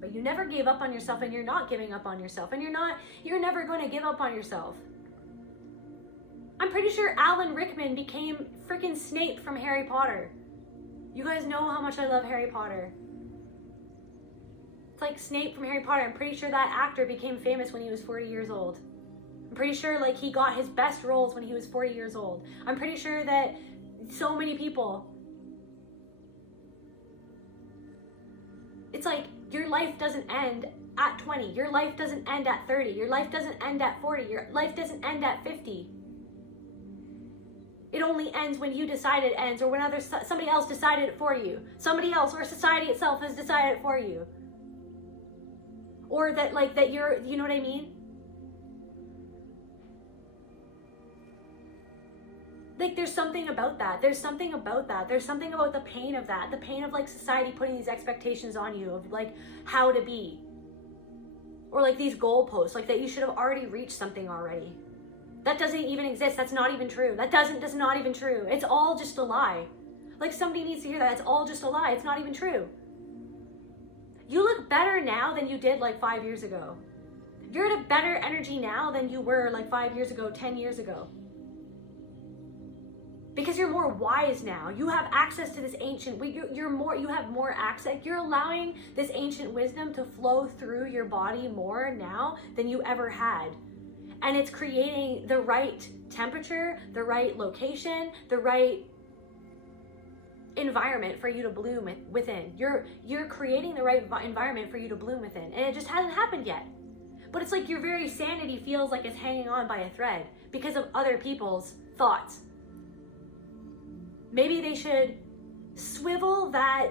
But you never gave up on yourself, and you're not giving up on yourself, and you're never going to give up on yourself. I'm pretty sure Alan Rickman became freaking Snape from Harry Potter. You guys know how much I love Harry Potter. It's like Snape from Harry Potter. I'm pretty sure that actor became famous when he was 40 years old. I'm pretty sure like he got his best roles when he was 40 years old. I'm pretty sure that so many people. It's like your life doesn't end at 20. Your life doesn't end at 30. Your life doesn't end at 40. Your life doesn't end at 50. It only ends when you decide it ends, or when somebody else decided it for you. Somebody else or society itself has decided it for you. Or that you're, you know what I mean? Like there's something about that. There's something about that. There's something about the pain of that. The pain of like society putting these expectations on you of like how to be. Or like these goalposts, like that you should have already reached something already. That doesn't even exist. That's not even true. That's not even true. It's all just a lie. Like somebody needs to hear that. It's all just a lie. It's not even true. You look better now than you did like 5 years ago. You're at a better energy now than you were like 5 years ago, 10 years ago. Because you're more wise now. You have access to this ancient, you have more access. You're allowing this ancient wisdom to flow through your body more now than you ever had. And it's creating the right temperature, the right location, the right environment for you to bloom within. You're creating the right environment for you to bloom within. And it just hasn't happened yet. But it's like your very sanity feels like it's hanging on by a thread because of other people's thoughts. Maybe they should swivel that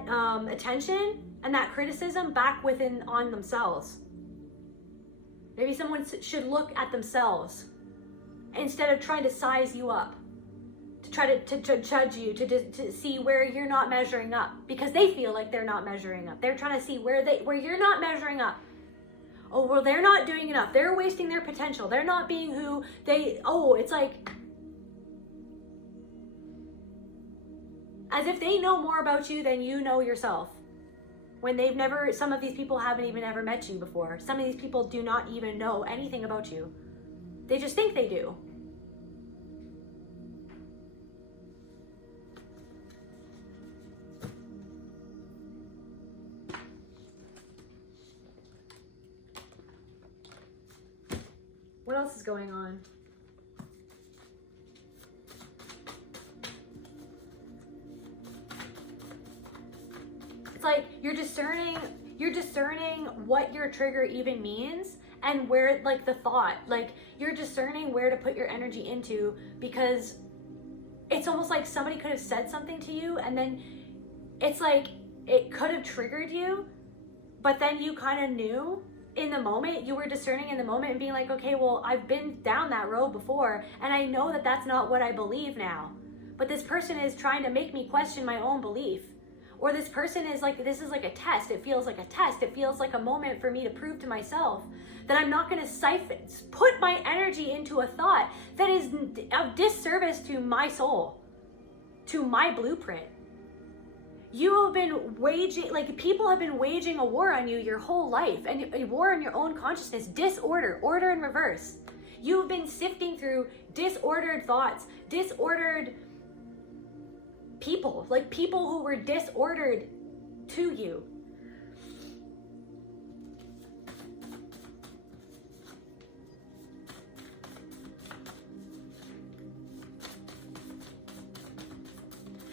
attention and that criticism back on themselves. Maybe someone should look at themselves instead of trying to size you up, to try to judge you, to see where you're not measuring up because they feel like they're not measuring up. They're trying to see where you're not measuring up. Oh, well, they're not doing enough. They're wasting their potential. They're not being who it's like as if they know more about you than you know yourself. When some of these people haven't even ever met you before. Some of these people do not even know anything about you. They just think they do. What else is going on? like you're discerning what your trigger even means, and where, like, the thought, like, you're discerning where to put your energy into, because it's almost like somebody could have said something to you, and then it's like it could have triggered you, but then you kind of knew in the moment, you were discerning in the moment and being like, okay, well, I've been down that road before, and I know that that's not what I believe now, but this person is trying to make me question my own belief. Or this person is like, this is like a test. It feels like a test. It feels like a moment for me to prove to myself that I'm not going to put my energy into a thought that is of disservice to my soul, to my blueprint. You have been waging, like, people have been waging a war on you your whole life, and a war on your own consciousness, disorder, order in reverse. You've been sifting through disordered thoughts, disordered people, like people who were disordered to you.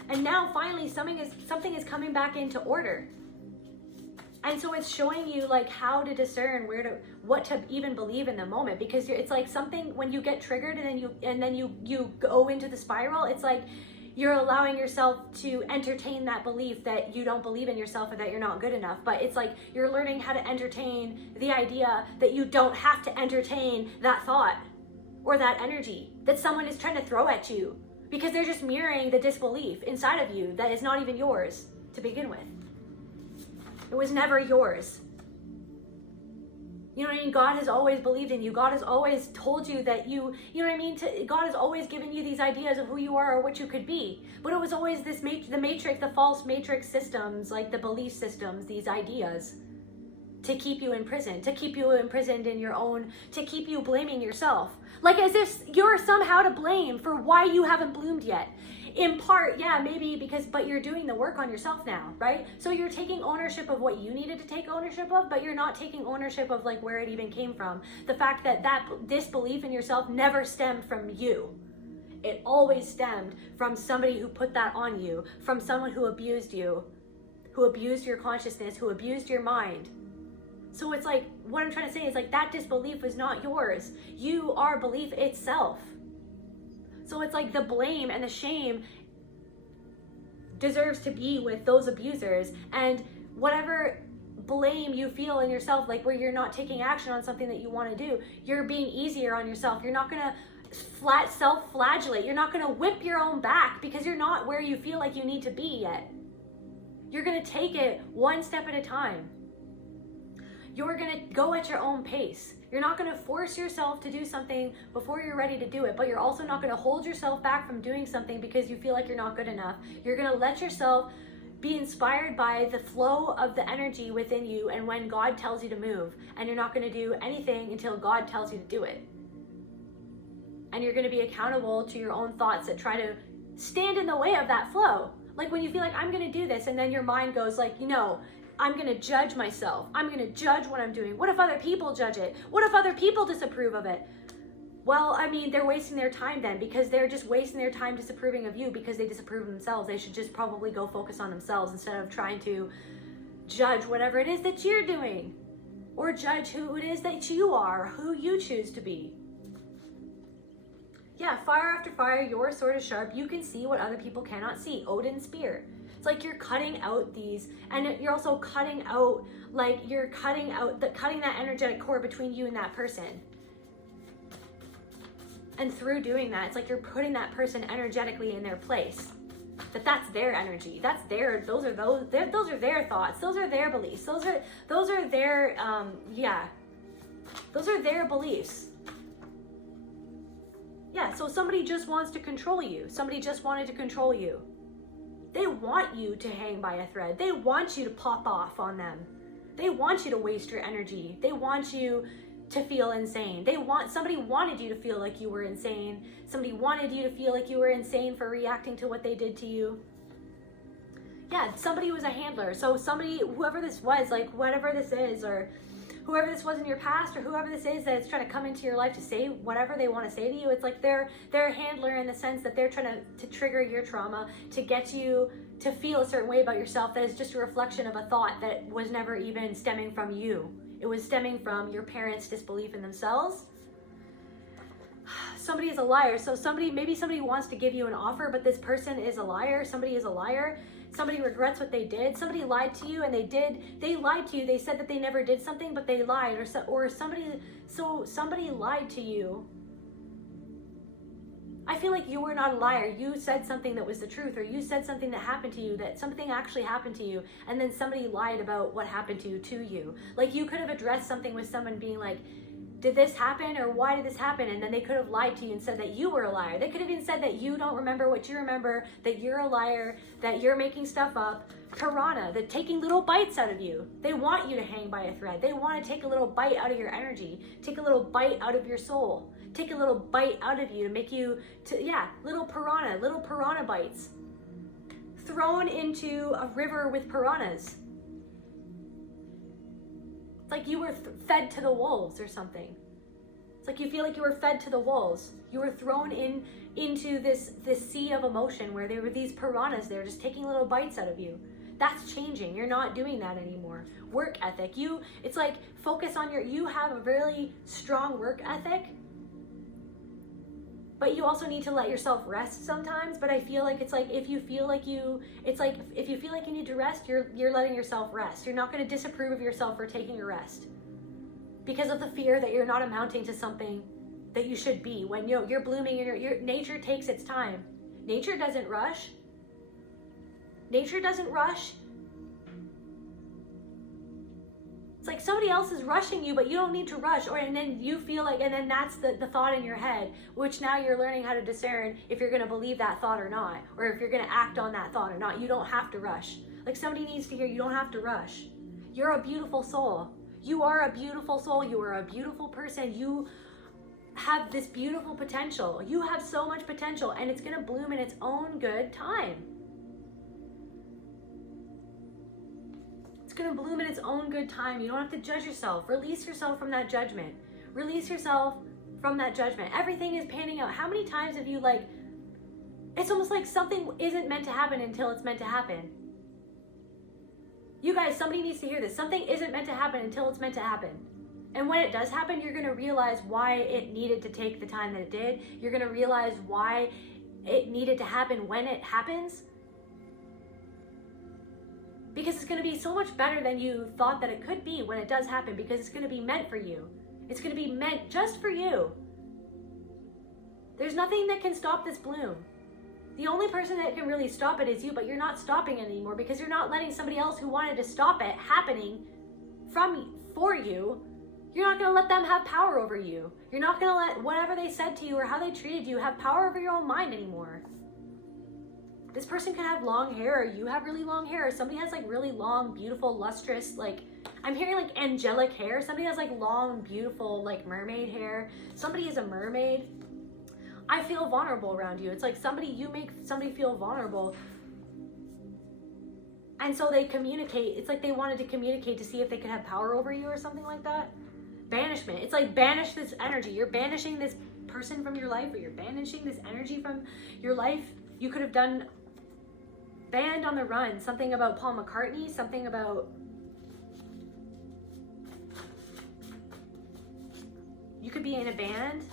And now finally something is coming back into order. And so it's showing you like how to discern what to even believe in the moment, because it's like something, when you get triggered and then you go into the spiral, it's like you're allowing yourself to entertain that belief that you don't believe in yourself or that you're not good enough. But it's like you're learning how to entertain the idea that you don't have to entertain that thought or that energy that someone is trying to throw at you, because they're just mirroring the disbelief inside of you that is not even yours to begin with. It was never yours. You know what I mean? God has always believed in you. God has always told you that you know what I mean? God has always given you these ideas of who you are or what you could be. But it was always the matrix, the false matrix systems, like the belief systems, these ideas, to keep you in prison, to keep you imprisoned in your own, to keep you blaming yourself. Like as if you're somehow to blame for why you haven't bloomed yet. In part, yeah, maybe but you're doing the work on yourself now, right? So you're taking ownership of what you needed to take ownership of, but you're not taking ownership of like where it even came from. The fact that disbelief in yourself never stemmed from you. It always stemmed from somebody who put that on you, from someone who abused you, who abused your consciousness, who abused your mind. So it's like, what I'm trying to say is like that disbelief was not yours. You are belief itself. So it's like the blame and the shame deserves to be with those abusers, and whatever blame you feel in yourself, like where you're not taking action on something that you want to do, you're being easier on yourself. You're not going to self-flagellate. You're not going to whip your own back because you're not where you feel like you need to be yet. You're going to take it one step at a time. You're going to go at your own pace. You're not going to force yourself to do something before you're ready to do it, but you're also not going to hold yourself back from doing something because you feel like you're not good enough. You're going to let yourself be inspired by the flow of the energy within you and when God tells you to move, and you're not going to do anything until God tells you to do it. And you're going to be accountable to your own thoughts that try to stand in the way of that flow. Like when you feel like, I'm going to do this, and then your mind goes like, I'm going to judge myself. I'm going to judge what I'm doing. What if other people judge it? What if other people disapprove of it? Well, I mean, they're wasting their time then, because they're just wasting their time disapproving of you because they disapprove of themselves. They should just probably go focus on themselves instead of trying to judge whatever it is that you're doing, or judge who it is that you are, who you choose to be. Yeah, fire after fire, your sword is sharp. You can see what other people cannot see. Odin's spear. It's like you're cutting out these, and you're also cutting out, cutting that energetic core between you and that person. And through doing that, it's like you're putting that person energetically in their place. That's their energy. Those are their thoughts. Those are their beliefs. Those are their beliefs. Yeah, so somebody just wants to control you. Somebody just wanted to control you. They want you to hang by a thread. They want you to pop off on them. They want you to waste your energy. They want you to feel insane. Somebody wanted you to feel like you were insane. Somebody wanted you to feel like you were insane for reacting to what they did to you. Yeah, somebody was a handler. So whoever this was, like whatever this is, or whoever this was in your past, or whoever this is that's trying to come into your life to say whatever they want to say to you, it's like they're a handler in the sense that they're trying to trigger your trauma, to get you to feel a certain way about yourself that is just a reflection of a thought that was never even stemming from you. It was stemming from your parents' disbelief in themselves. Somebody is a liar. So maybe somebody wants to give you an offer, but this person is a liar. Somebody is a liar. Somebody regrets what they did. Somebody lied to you, and they lied to you. They said that they never did something, but they lied, or somebody lied to you. I feel like you were not a liar. You said something that was the truth, or you said something that happened to you, that something actually happened to you, and then somebody lied about what happened to you. Like, you could have addressed something with someone being like, did this happen, or why did this happen? And then they could have lied to you and said that you were a liar. They could have even said that you don't remember what you remember, that you're a liar, that you're making stuff up. Piranha, they're taking little bites out of you. They want you to hang by a thread. They want to take a little bite out of your energy, take a little bite out of your soul, take a little bite out of you to make you, little piranha bites. Thrown into a river with piranhas. It's like you were fed to the wolves or something. It's like you feel like you were fed to the wolves. You were thrown into this sea of emotion where there were these piranhas there just taking little bites out of you. That's changing. You're not doing that anymore. Work ethic. It's like focus on you have a really strong work ethic, but you also need to let yourself rest sometimes. But I feel like it's like if you feel like you need to rest, you're letting yourself rest. You're not going to disapprove of yourself for taking a rest because of the fear that you're not amounting to something that you should be. When you're blooming and your nature takes its time. Nature doesn't rush. Nature doesn't rush. It's like somebody else is rushing you, but you don't need to rush. And then you feel like, and then that's the thought in your head, which now you're learning how to discern if you're going to believe that thought or not, or if you're going to act on that thought or not. You don't have to rush. Like, somebody needs to hear you don't have to rush. You're a beautiful soul. You are a beautiful soul. You are a beautiful person. You have this beautiful potential. You have so much potential, and it's going to bloom in its own good time. It's going to bloom in its own good time. You don't have to judge yourself. Release yourself from that judgment. Release yourself from that judgment. Everything is panning out. How many times have you it's almost like something isn't meant to happen until it's meant to happen. You guys, somebody needs to hear this. Something isn't meant to happen until it's meant to happen. And when it does happen, you're going to realize why it needed to take the time that it did. You're going to realize why it needed to happen when it happens. Because it's going to be so much better than you thought that it could be when it does happen, because it's going to be meant for you. It's going to be meant just for you. There's nothing that can stop this bloom. The only person that can really stop it is you, but you're not stopping it anymore because you're not letting somebody else who wanted to stop it happening for you. You're not going to let them have power over you. You're not going to let whatever they said to you or how they treated you have power over your own mind anymore. This person could have long hair, or you have really long hair, or somebody has really long, beautiful, lustrous, I'm hearing angelic hair. Somebody has long, beautiful, mermaid hair. Somebody is a mermaid. I feel vulnerable around you. It's like you make somebody feel vulnerable. And so they communicate. It's like they wanted to communicate to see if they could have power over you or something like that. Banishment. It's like banish this energy. You're banishing this person from your life, or you're banishing this energy from your life. You could have done Band on the Run, something about Paul McCartney, something about, you could be in a band.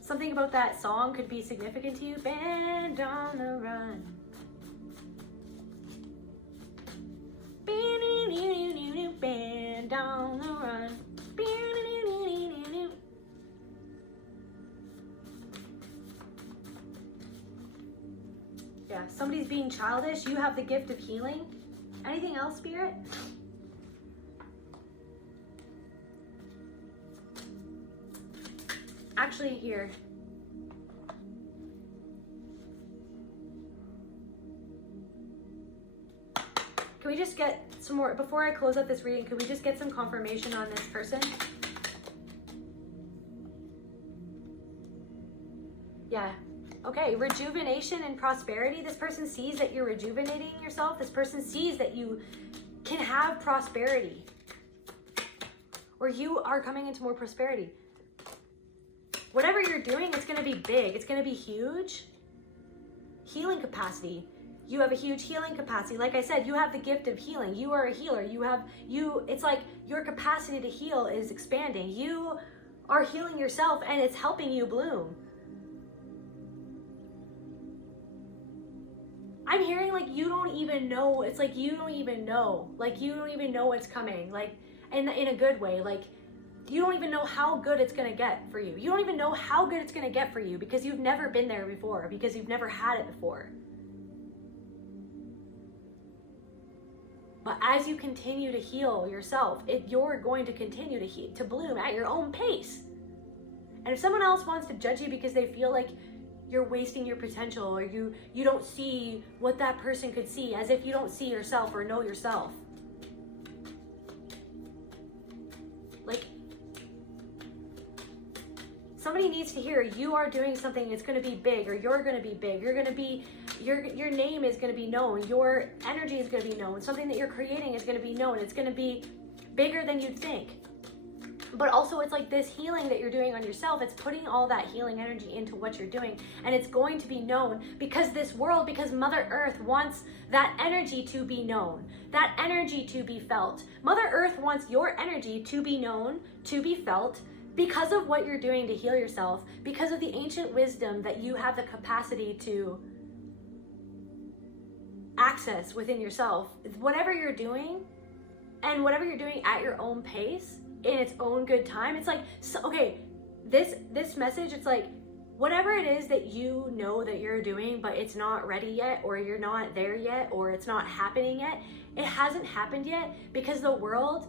Something about that song could be significant to you. Band on the Run. Band on the Run. Yeah, somebody's being childish. You have the gift of healing. Anything else, Spirit? Actually, here. Can we just get some more, before I close up this reading, could we just get some confirmation on this person? Yeah. Okay, rejuvenation and prosperity. This person sees that you're rejuvenating yourself. This person sees that you can have prosperity, or you are coming into more prosperity. Whatever you're doing, it's going to be big. It's going to be huge. Healing capacity. You have a huge healing capacity. Like I said, you have the gift of healing. You are a healer. It's like your capacity to heal is expanding. You are healing yourself and it's helping you bloom. I'm hearing like you don't even know. It's like you don't even know. Like you don't even know what's coming. Like in a good way. Like you don't even know how good it's going to get for you. You don't even know how good it's going to get for you because you've never been there before, because you've never had it before. But as you continue to heal yourself, you're going to continue to bloom at your own pace. And if someone else wants to judge you because they feel like you're wasting your potential, or you don't see what that person could see, as if you don't see yourself or know yourself. Like, somebody needs to hear you are doing something that's going to be big, or you're going to be big. You're going to be, your name is going to be known. Your energy is going to be known. Something that you're creating is going to be known. It's going to be bigger than you'd think. But also it's like this healing that you're doing on yourself. It's putting all that healing energy into what you're doing. And it's going to be known because because Mother Earth wants that energy to be known, that energy to be felt. Mother Earth wants your energy to be known, to be felt, because of what you're doing to heal yourself, because of the ancient wisdom that you have the capacity to access within yourself. Whatever you're doing, and whatever you're doing at your own pace, in its own good time. It's like, okay, this message, it's like, whatever it is that you know that you're doing, but it's not ready yet, or you're not there yet, or it's not happening yet. It hasn't happened yet because the world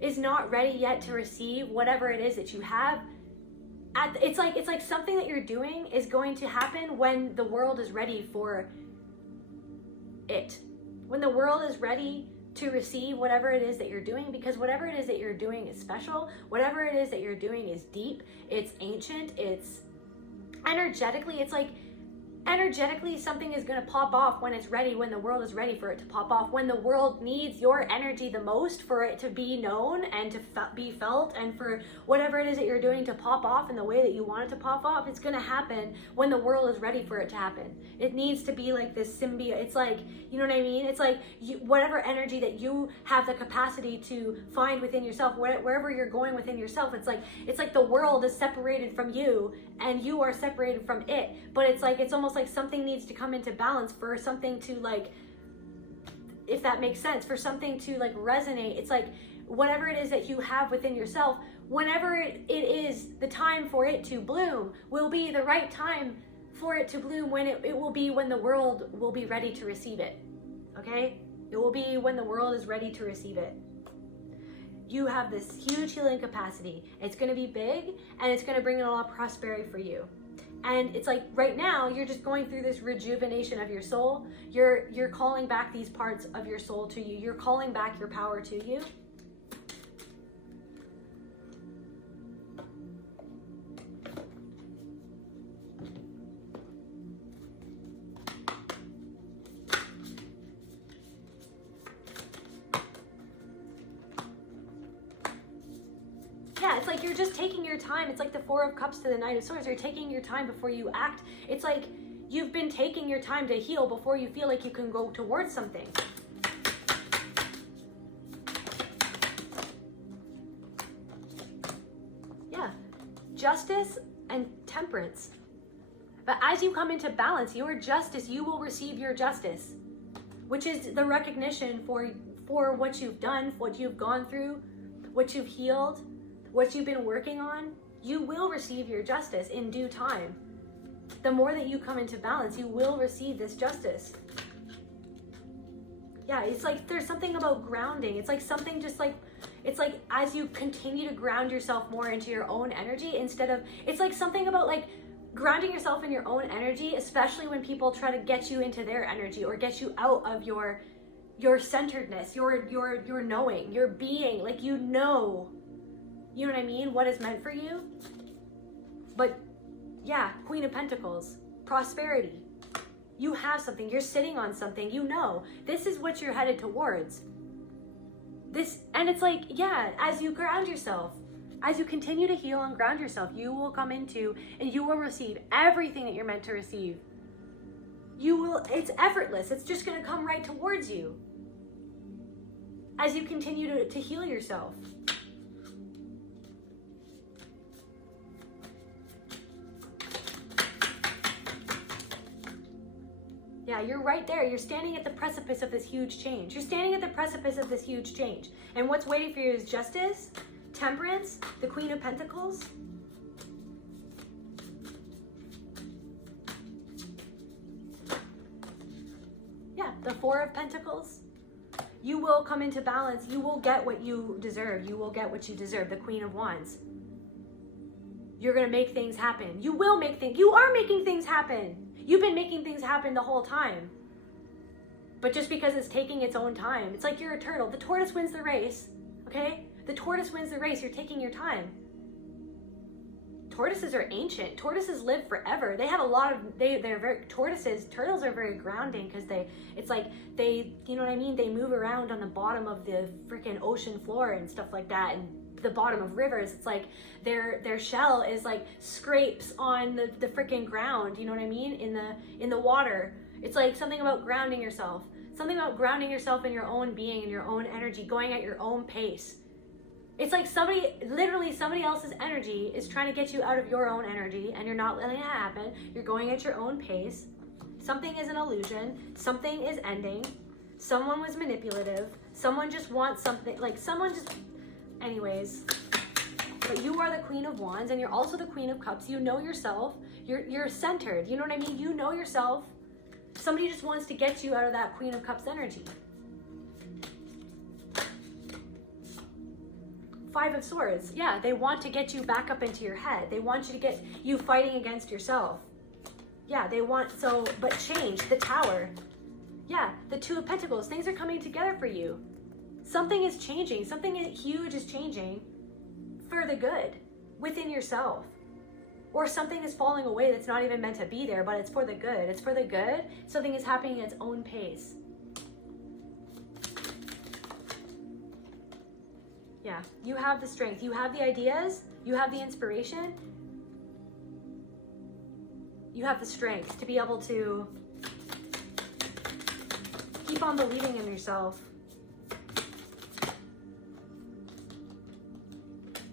is not ready yet to receive whatever it is that you have. It's like something that you're doing is going to happen when the world is ready for it. When the world is ready to receive whatever it is that you're doing, because whatever it is that you're doing is special. Whatever it is that you're doing is deep, it's ancient, it's energetically, it's like energetically something is going to pop off when it's ready, when the world is ready for it to pop off, when the world needs your energy the most for it to be known and to be felt, and for whatever it is that you're doing to pop off in the way that you want it to pop off. It's going to happen when the world is ready for it to happen. It needs to be like this symbiote. It's like, you know what I mean? It's like whatever energy that you have the capacity to find within yourself, wherever you're going within yourself, it's like the world is separated from you and you are separated from it. But it's almost like something needs to come into balance for something to, like, if that makes sense, for something to like resonate. It's like whatever it is that you have within yourself, whenever it is the time for it to bloom, will be the right time for it to bloom, when it will be when the world will be ready to receive it. Okay? It will be when the world is ready to receive it. You have this huge healing capacity. It's going to be big, and it's going to bring in a lot of prosperity for you. And it's like right now you're just going through this rejuvenation of your soul. You're calling back these parts of your soul to you. You're calling back your power to you. It's like you're just taking your time. It's like the Four of Cups to the Knight of Swords. You're taking your time before you act. It's like you've been taking your time to heal before you feel like you can go towards something. Yeah. Justice and temperance. But as you come into balance, your justice, you will receive your justice, which is the recognition for what you've done, what you've gone through, what you've healed, what you've been working on. You will receive your justice in due time. The more that you come into balance, you will receive this justice. Yeah, it's like there's something about grounding. It's like something just like, it's like as you continue to ground yourself more into your own energy, it's like something about like grounding yourself in your own energy, especially when people try to get you into their energy or get you out of your centeredness, your knowing, your being, like you know what I mean, what is meant for you. But yeah, Queen of Pentacles, prosperity. You have something, you're sitting on something, you know, this is what you're headed towards. And it's like, yeah, as you ground yourself, as you continue to heal and ground yourself, you will come into and you will receive everything that you're meant to receive. It's effortless. It's just going to come right towards you as you continue to heal yourself. Yeah, you're right there. You're standing at the precipice of this huge change. You're standing at the precipice of this huge change. And what's waiting for you is justice, temperance, the Queen of Pentacles. Yeah, the Four of Pentacles. You will come into balance. You will get what you deserve. You will get what you deserve. The Queen of Wands. You're going to make things happen. You will make things. You are making things happen. You've been making things happen the whole time. But just because it's taking its own time, it's like you're a turtle. The tortoise wins the race, okay? The tortoise wins the race. You're taking your time. Tortoises are ancient. Tortoises live forever. They have a lot of, they're very, turtles are very grounding because you know what I mean? They move around on the bottom of the freaking ocean floor and stuff like that. And the bottom of rivers, it's like their shell is like scrapes on the freaking ground, you know what I mean, in the water. It's like something about grounding yourself in your own being, in your own energy, going at your own pace. It's like somebody else's energy is trying to get you out of your own energy, and you're not letting that happen. You're going at your own pace. Something is an illusion. Something is ending. Someone was manipulative. Someone just wants something, like someone just, anyways. But you are the Queen of Wands, and you're also the Queen of Cups. You know yourself. You're centered. You know what I mean? You know yourself. Somebody just wants to get you out of that Queen of Cups energy. Five of Swords. Yeah, they want to get you back up into your head. They want you to get you fighting against yourself. Yeah, they want, but change, the Tower. Yeah, the Two of Pentacles. Things are coming together for you. Something is changing. Something huge is changing for the good within yourself. Or something is falling away that's not even meant to be there, but it's for the good. It's for the good. Something is happening at its own pace. Yeah, you have the strength. You have the ideas. You have the inspiration. You have the strength to be able to keep on believing in yourself.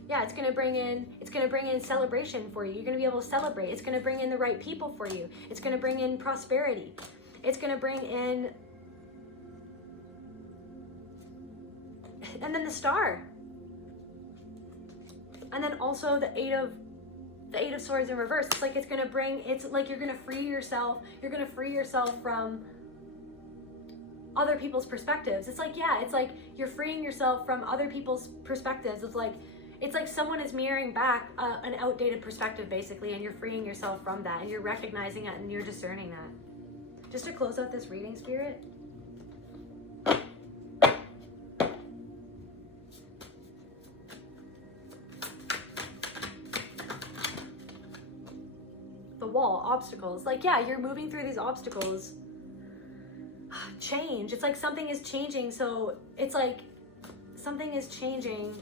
Yeah, it's gonna bring in celebration for you. You're gonna be able to celebrate. It's gonna bring in the right people for you. It's gonna bring in prosperity. It's gonna bring in, and then the Star. And then also the Eight of Swords in reverse. It's like it's like you're gonna free yourself. You're gonna free yourself from other people's perspectives. It's like you're freeing yourself from other people's perspectives. It's like someone is mirroring back an outdated perspective, basically, and you're freeing yourself from that, and you're recognizing it, and you're discerning that. Just to close out this reading, Spirit. The wall, obstacles. Like, yeah, you're moving through these obstacles. Change. It's like something is changing, so it's like something is changing.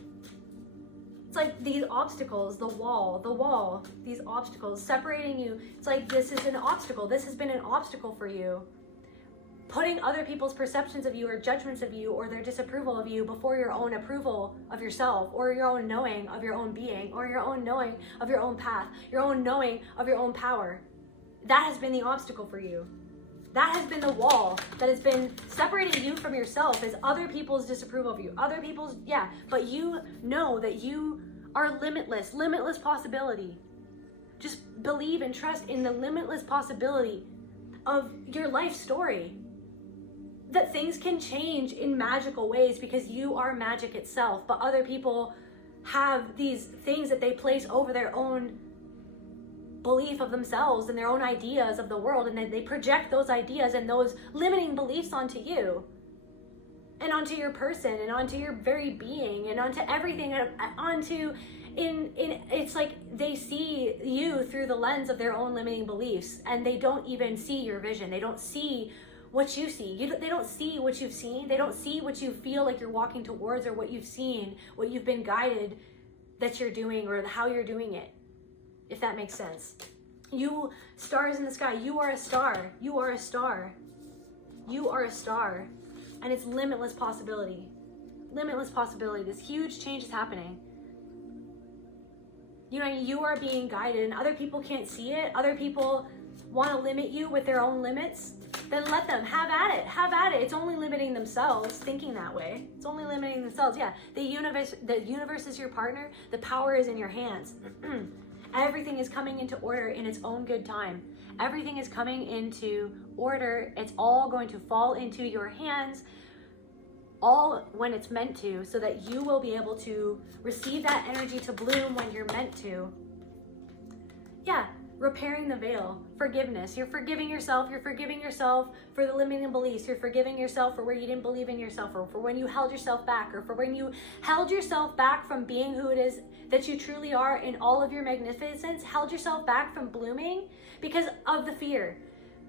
It's like these obstacles, the wall, these obstacles separating you. It's like this is an obstacle. This has been an obstacle for you. Putting other people's perceptions of you or judgments of you or their disapproval of you before your own approval of yourself, or your own knowing of your own being, or your own knowing of your own path, your own knowing of your own power. That has been the obstacle for you. That has been the wall that has been separating you from yourself, is other people's disapproval of you. Other people's, yeah, but you know that you are limitless possibility. Just believe and trust in the limitless possibility of your life story. That things can change in magical ways because you are magic itself, but other people have these things that they place over their own belief of themselves and their own ideas of the world, and then they project those ideas and those limiting beliefs onto you and onto your person and onto your very being and onto everything, it's like they see you through the lens of their own limiting beliefs, and they don't even see your vision. They don't see what you see. They don't see what you've seen. They don't see what you feel like you're walking towards, or what you've seen, what you've been guided that you're doing, or how you're doing it, if that makes sense. You stars in the sky, you are a star. You are a star. You are a star. And it's limitless possibility. Limitless possibility. This huge change is happening. You know, you are being guided and other people can't see it. Other people want to limit you with their own limits. Then let them. Have at it. Have at it. It's only limiting themselves thinking that way. It's only limiting themselves. Yeah. The universe is your partner. The power is in your hands. Everything is coming into order in its own good time. Everything is coming into order. It's all going to fall into your hands, all when it's meant to, so that you will be able to receive that energy to bloom when you're meant to. Yeah, repairing the veil, forgiveness. You're forgiving yourself. You're forgiving yourself for the limiting beliefs. You're forgiving yourself for where you didn't believe in yourself, or for when you held yourself back, or for when you held yourself back from being who it is that you truly are in all of your magnificence, held yourself back from blooming because of the fear.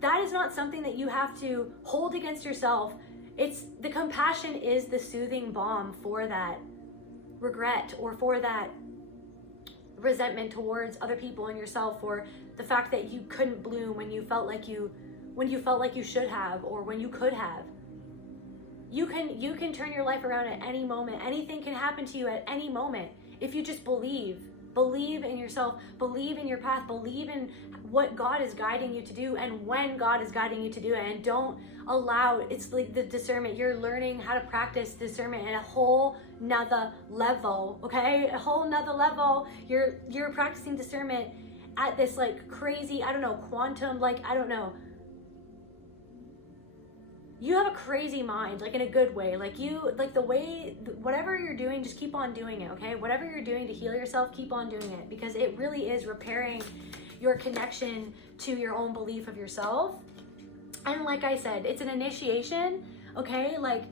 That is not something that you have to hold against yourself. It's the compassion is the soothing balm for that regret, or for that resentment towards other people and yourself, or the fact that you couldn't bloom when you felt like you should have, or when you could have. You can turn your life around at any moment. Anything can happen to you at any moment if you just believe in yourself, believe in your path, believe in what God is guiding you to do and when God is guiding you to do it. And don't allow, it's like the discernment. You're learning how to practice discernment at a whole nother level, okay? A whole nother level. You're practicing discernment at this like crazy, I don't know, quantum, like, I don't know. You have a crazy mind, like in a good way. Like the way, whatever you're doing, just keep on doing it, okay? Whatever you're doing to heal yourself, keep on doing it, because it really is repairing your connection to your own belief of yourself. And like I said, it's an initiation, okay? Like,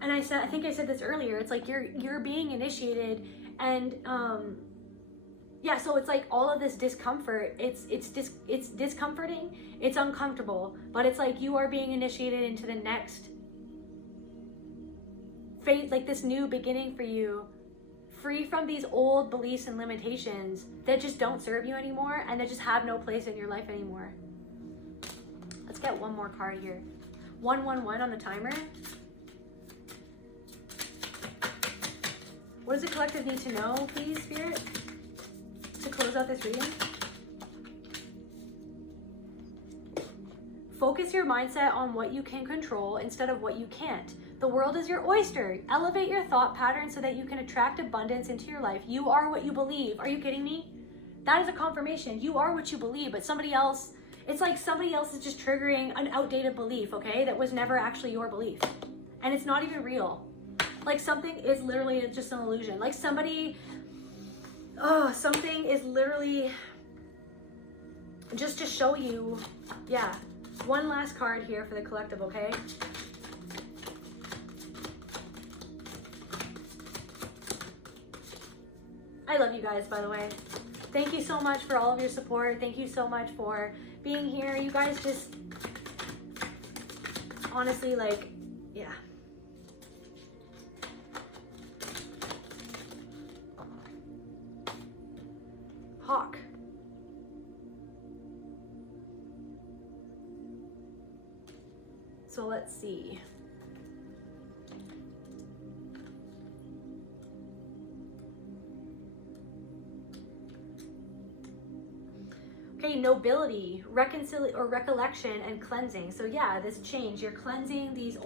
and I think I said this earlier, it's like you're being initiated, and yeah, so it's like all of this discomfort, it's discomforting, it's uncomfortable, but it's like you are being initiated into the next phase, like this new beginning for you, free from these old beliefs and limitations that just don't serve you anymore and that just have no place in your life anymore. Let's get one more card here. 111 on the timer. What does the collective need to know, please, Spirit, to close out this reading? Focus your mindset on what you can control instead of what you can't. The world is your oyster. Elevate your thought pattern so that you can attract abundance into your life. You are what you believe. Are you kidding me? That is a confirmation. You are what you believe, but somebody else, it's like somebody else is just triggering an outdated belief, okay? That was never actually your belief. And it's not even real. Like something is literally just an illusion. Like something is literally just to show you, yeah. One last card here for the collective, okay? I love you guys, by the way. Thank you so much for all of your support. Thank you so much for being here. You guys just, honestly, like, yeah. Hawk. So let's see. Okay, nobility, recollection, and cleansing. So yeah, this change, you're cleansing this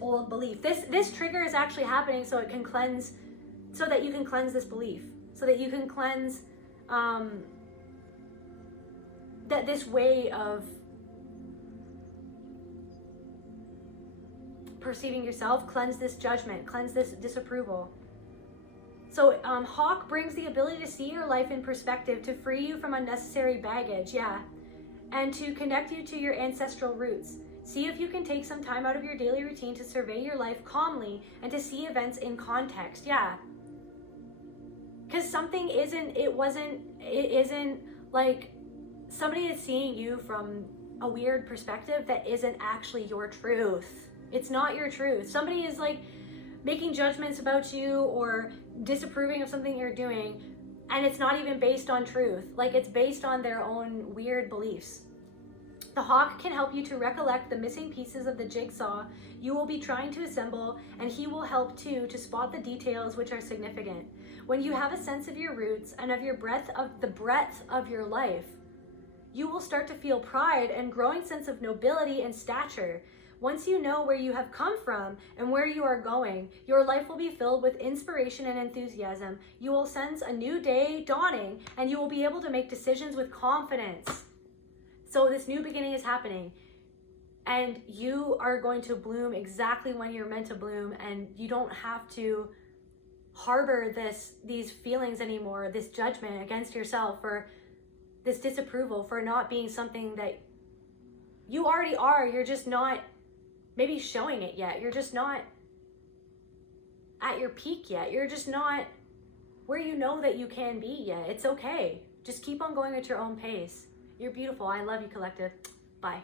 old belief. This trigger is actually happening so it can cleanse, so that you can cleanse this belief, so that you can cleanse that this way of perceiving yourself, cleanse this judgment, cleanse this disapproval. So Hawk brings the ability to see your life in perspective, to free you from unnecessary baggage, yeah, and to connect you to your ancestral roots. See if you can take some time out of your daily routine to survey your life calmly and to see events in context, yeah. Because something isn't like somebody is seeing you from a weird perspective that isn't actually your truth. It's not your truth. Somebody is like making judgments about you or disapproving of something you're doing And it's not even based on truth. Like, it's based on their own weird beliefs. The hawk can help you to recollect the missing pieces of the jigsaw you will be trying to assemble, and he will help too to spot the details which are significant. When you have a sense of your roots and of the breadth of your life, you will start to feel pride and growing sense of nobility and stature. Once you know where you have come from and where you are going, your life will be filled with inspiration and enthusiasm. You will sense a new day dawning, and you will be able to make decisions with confidence. So this new beginning is happening, and you are going to bloom exactly when you're meant to bloom, and you don't have to harbor these feelings anymore, this judgment against yourself, or this disapproval for not being something that you already are. You're just not maybe showing it yet. You're just not at your peak yet. You're just not where you know that you can be yet. It's okay. Just keep on going at your own pace. You're beautiful. I love you, collective. Bye.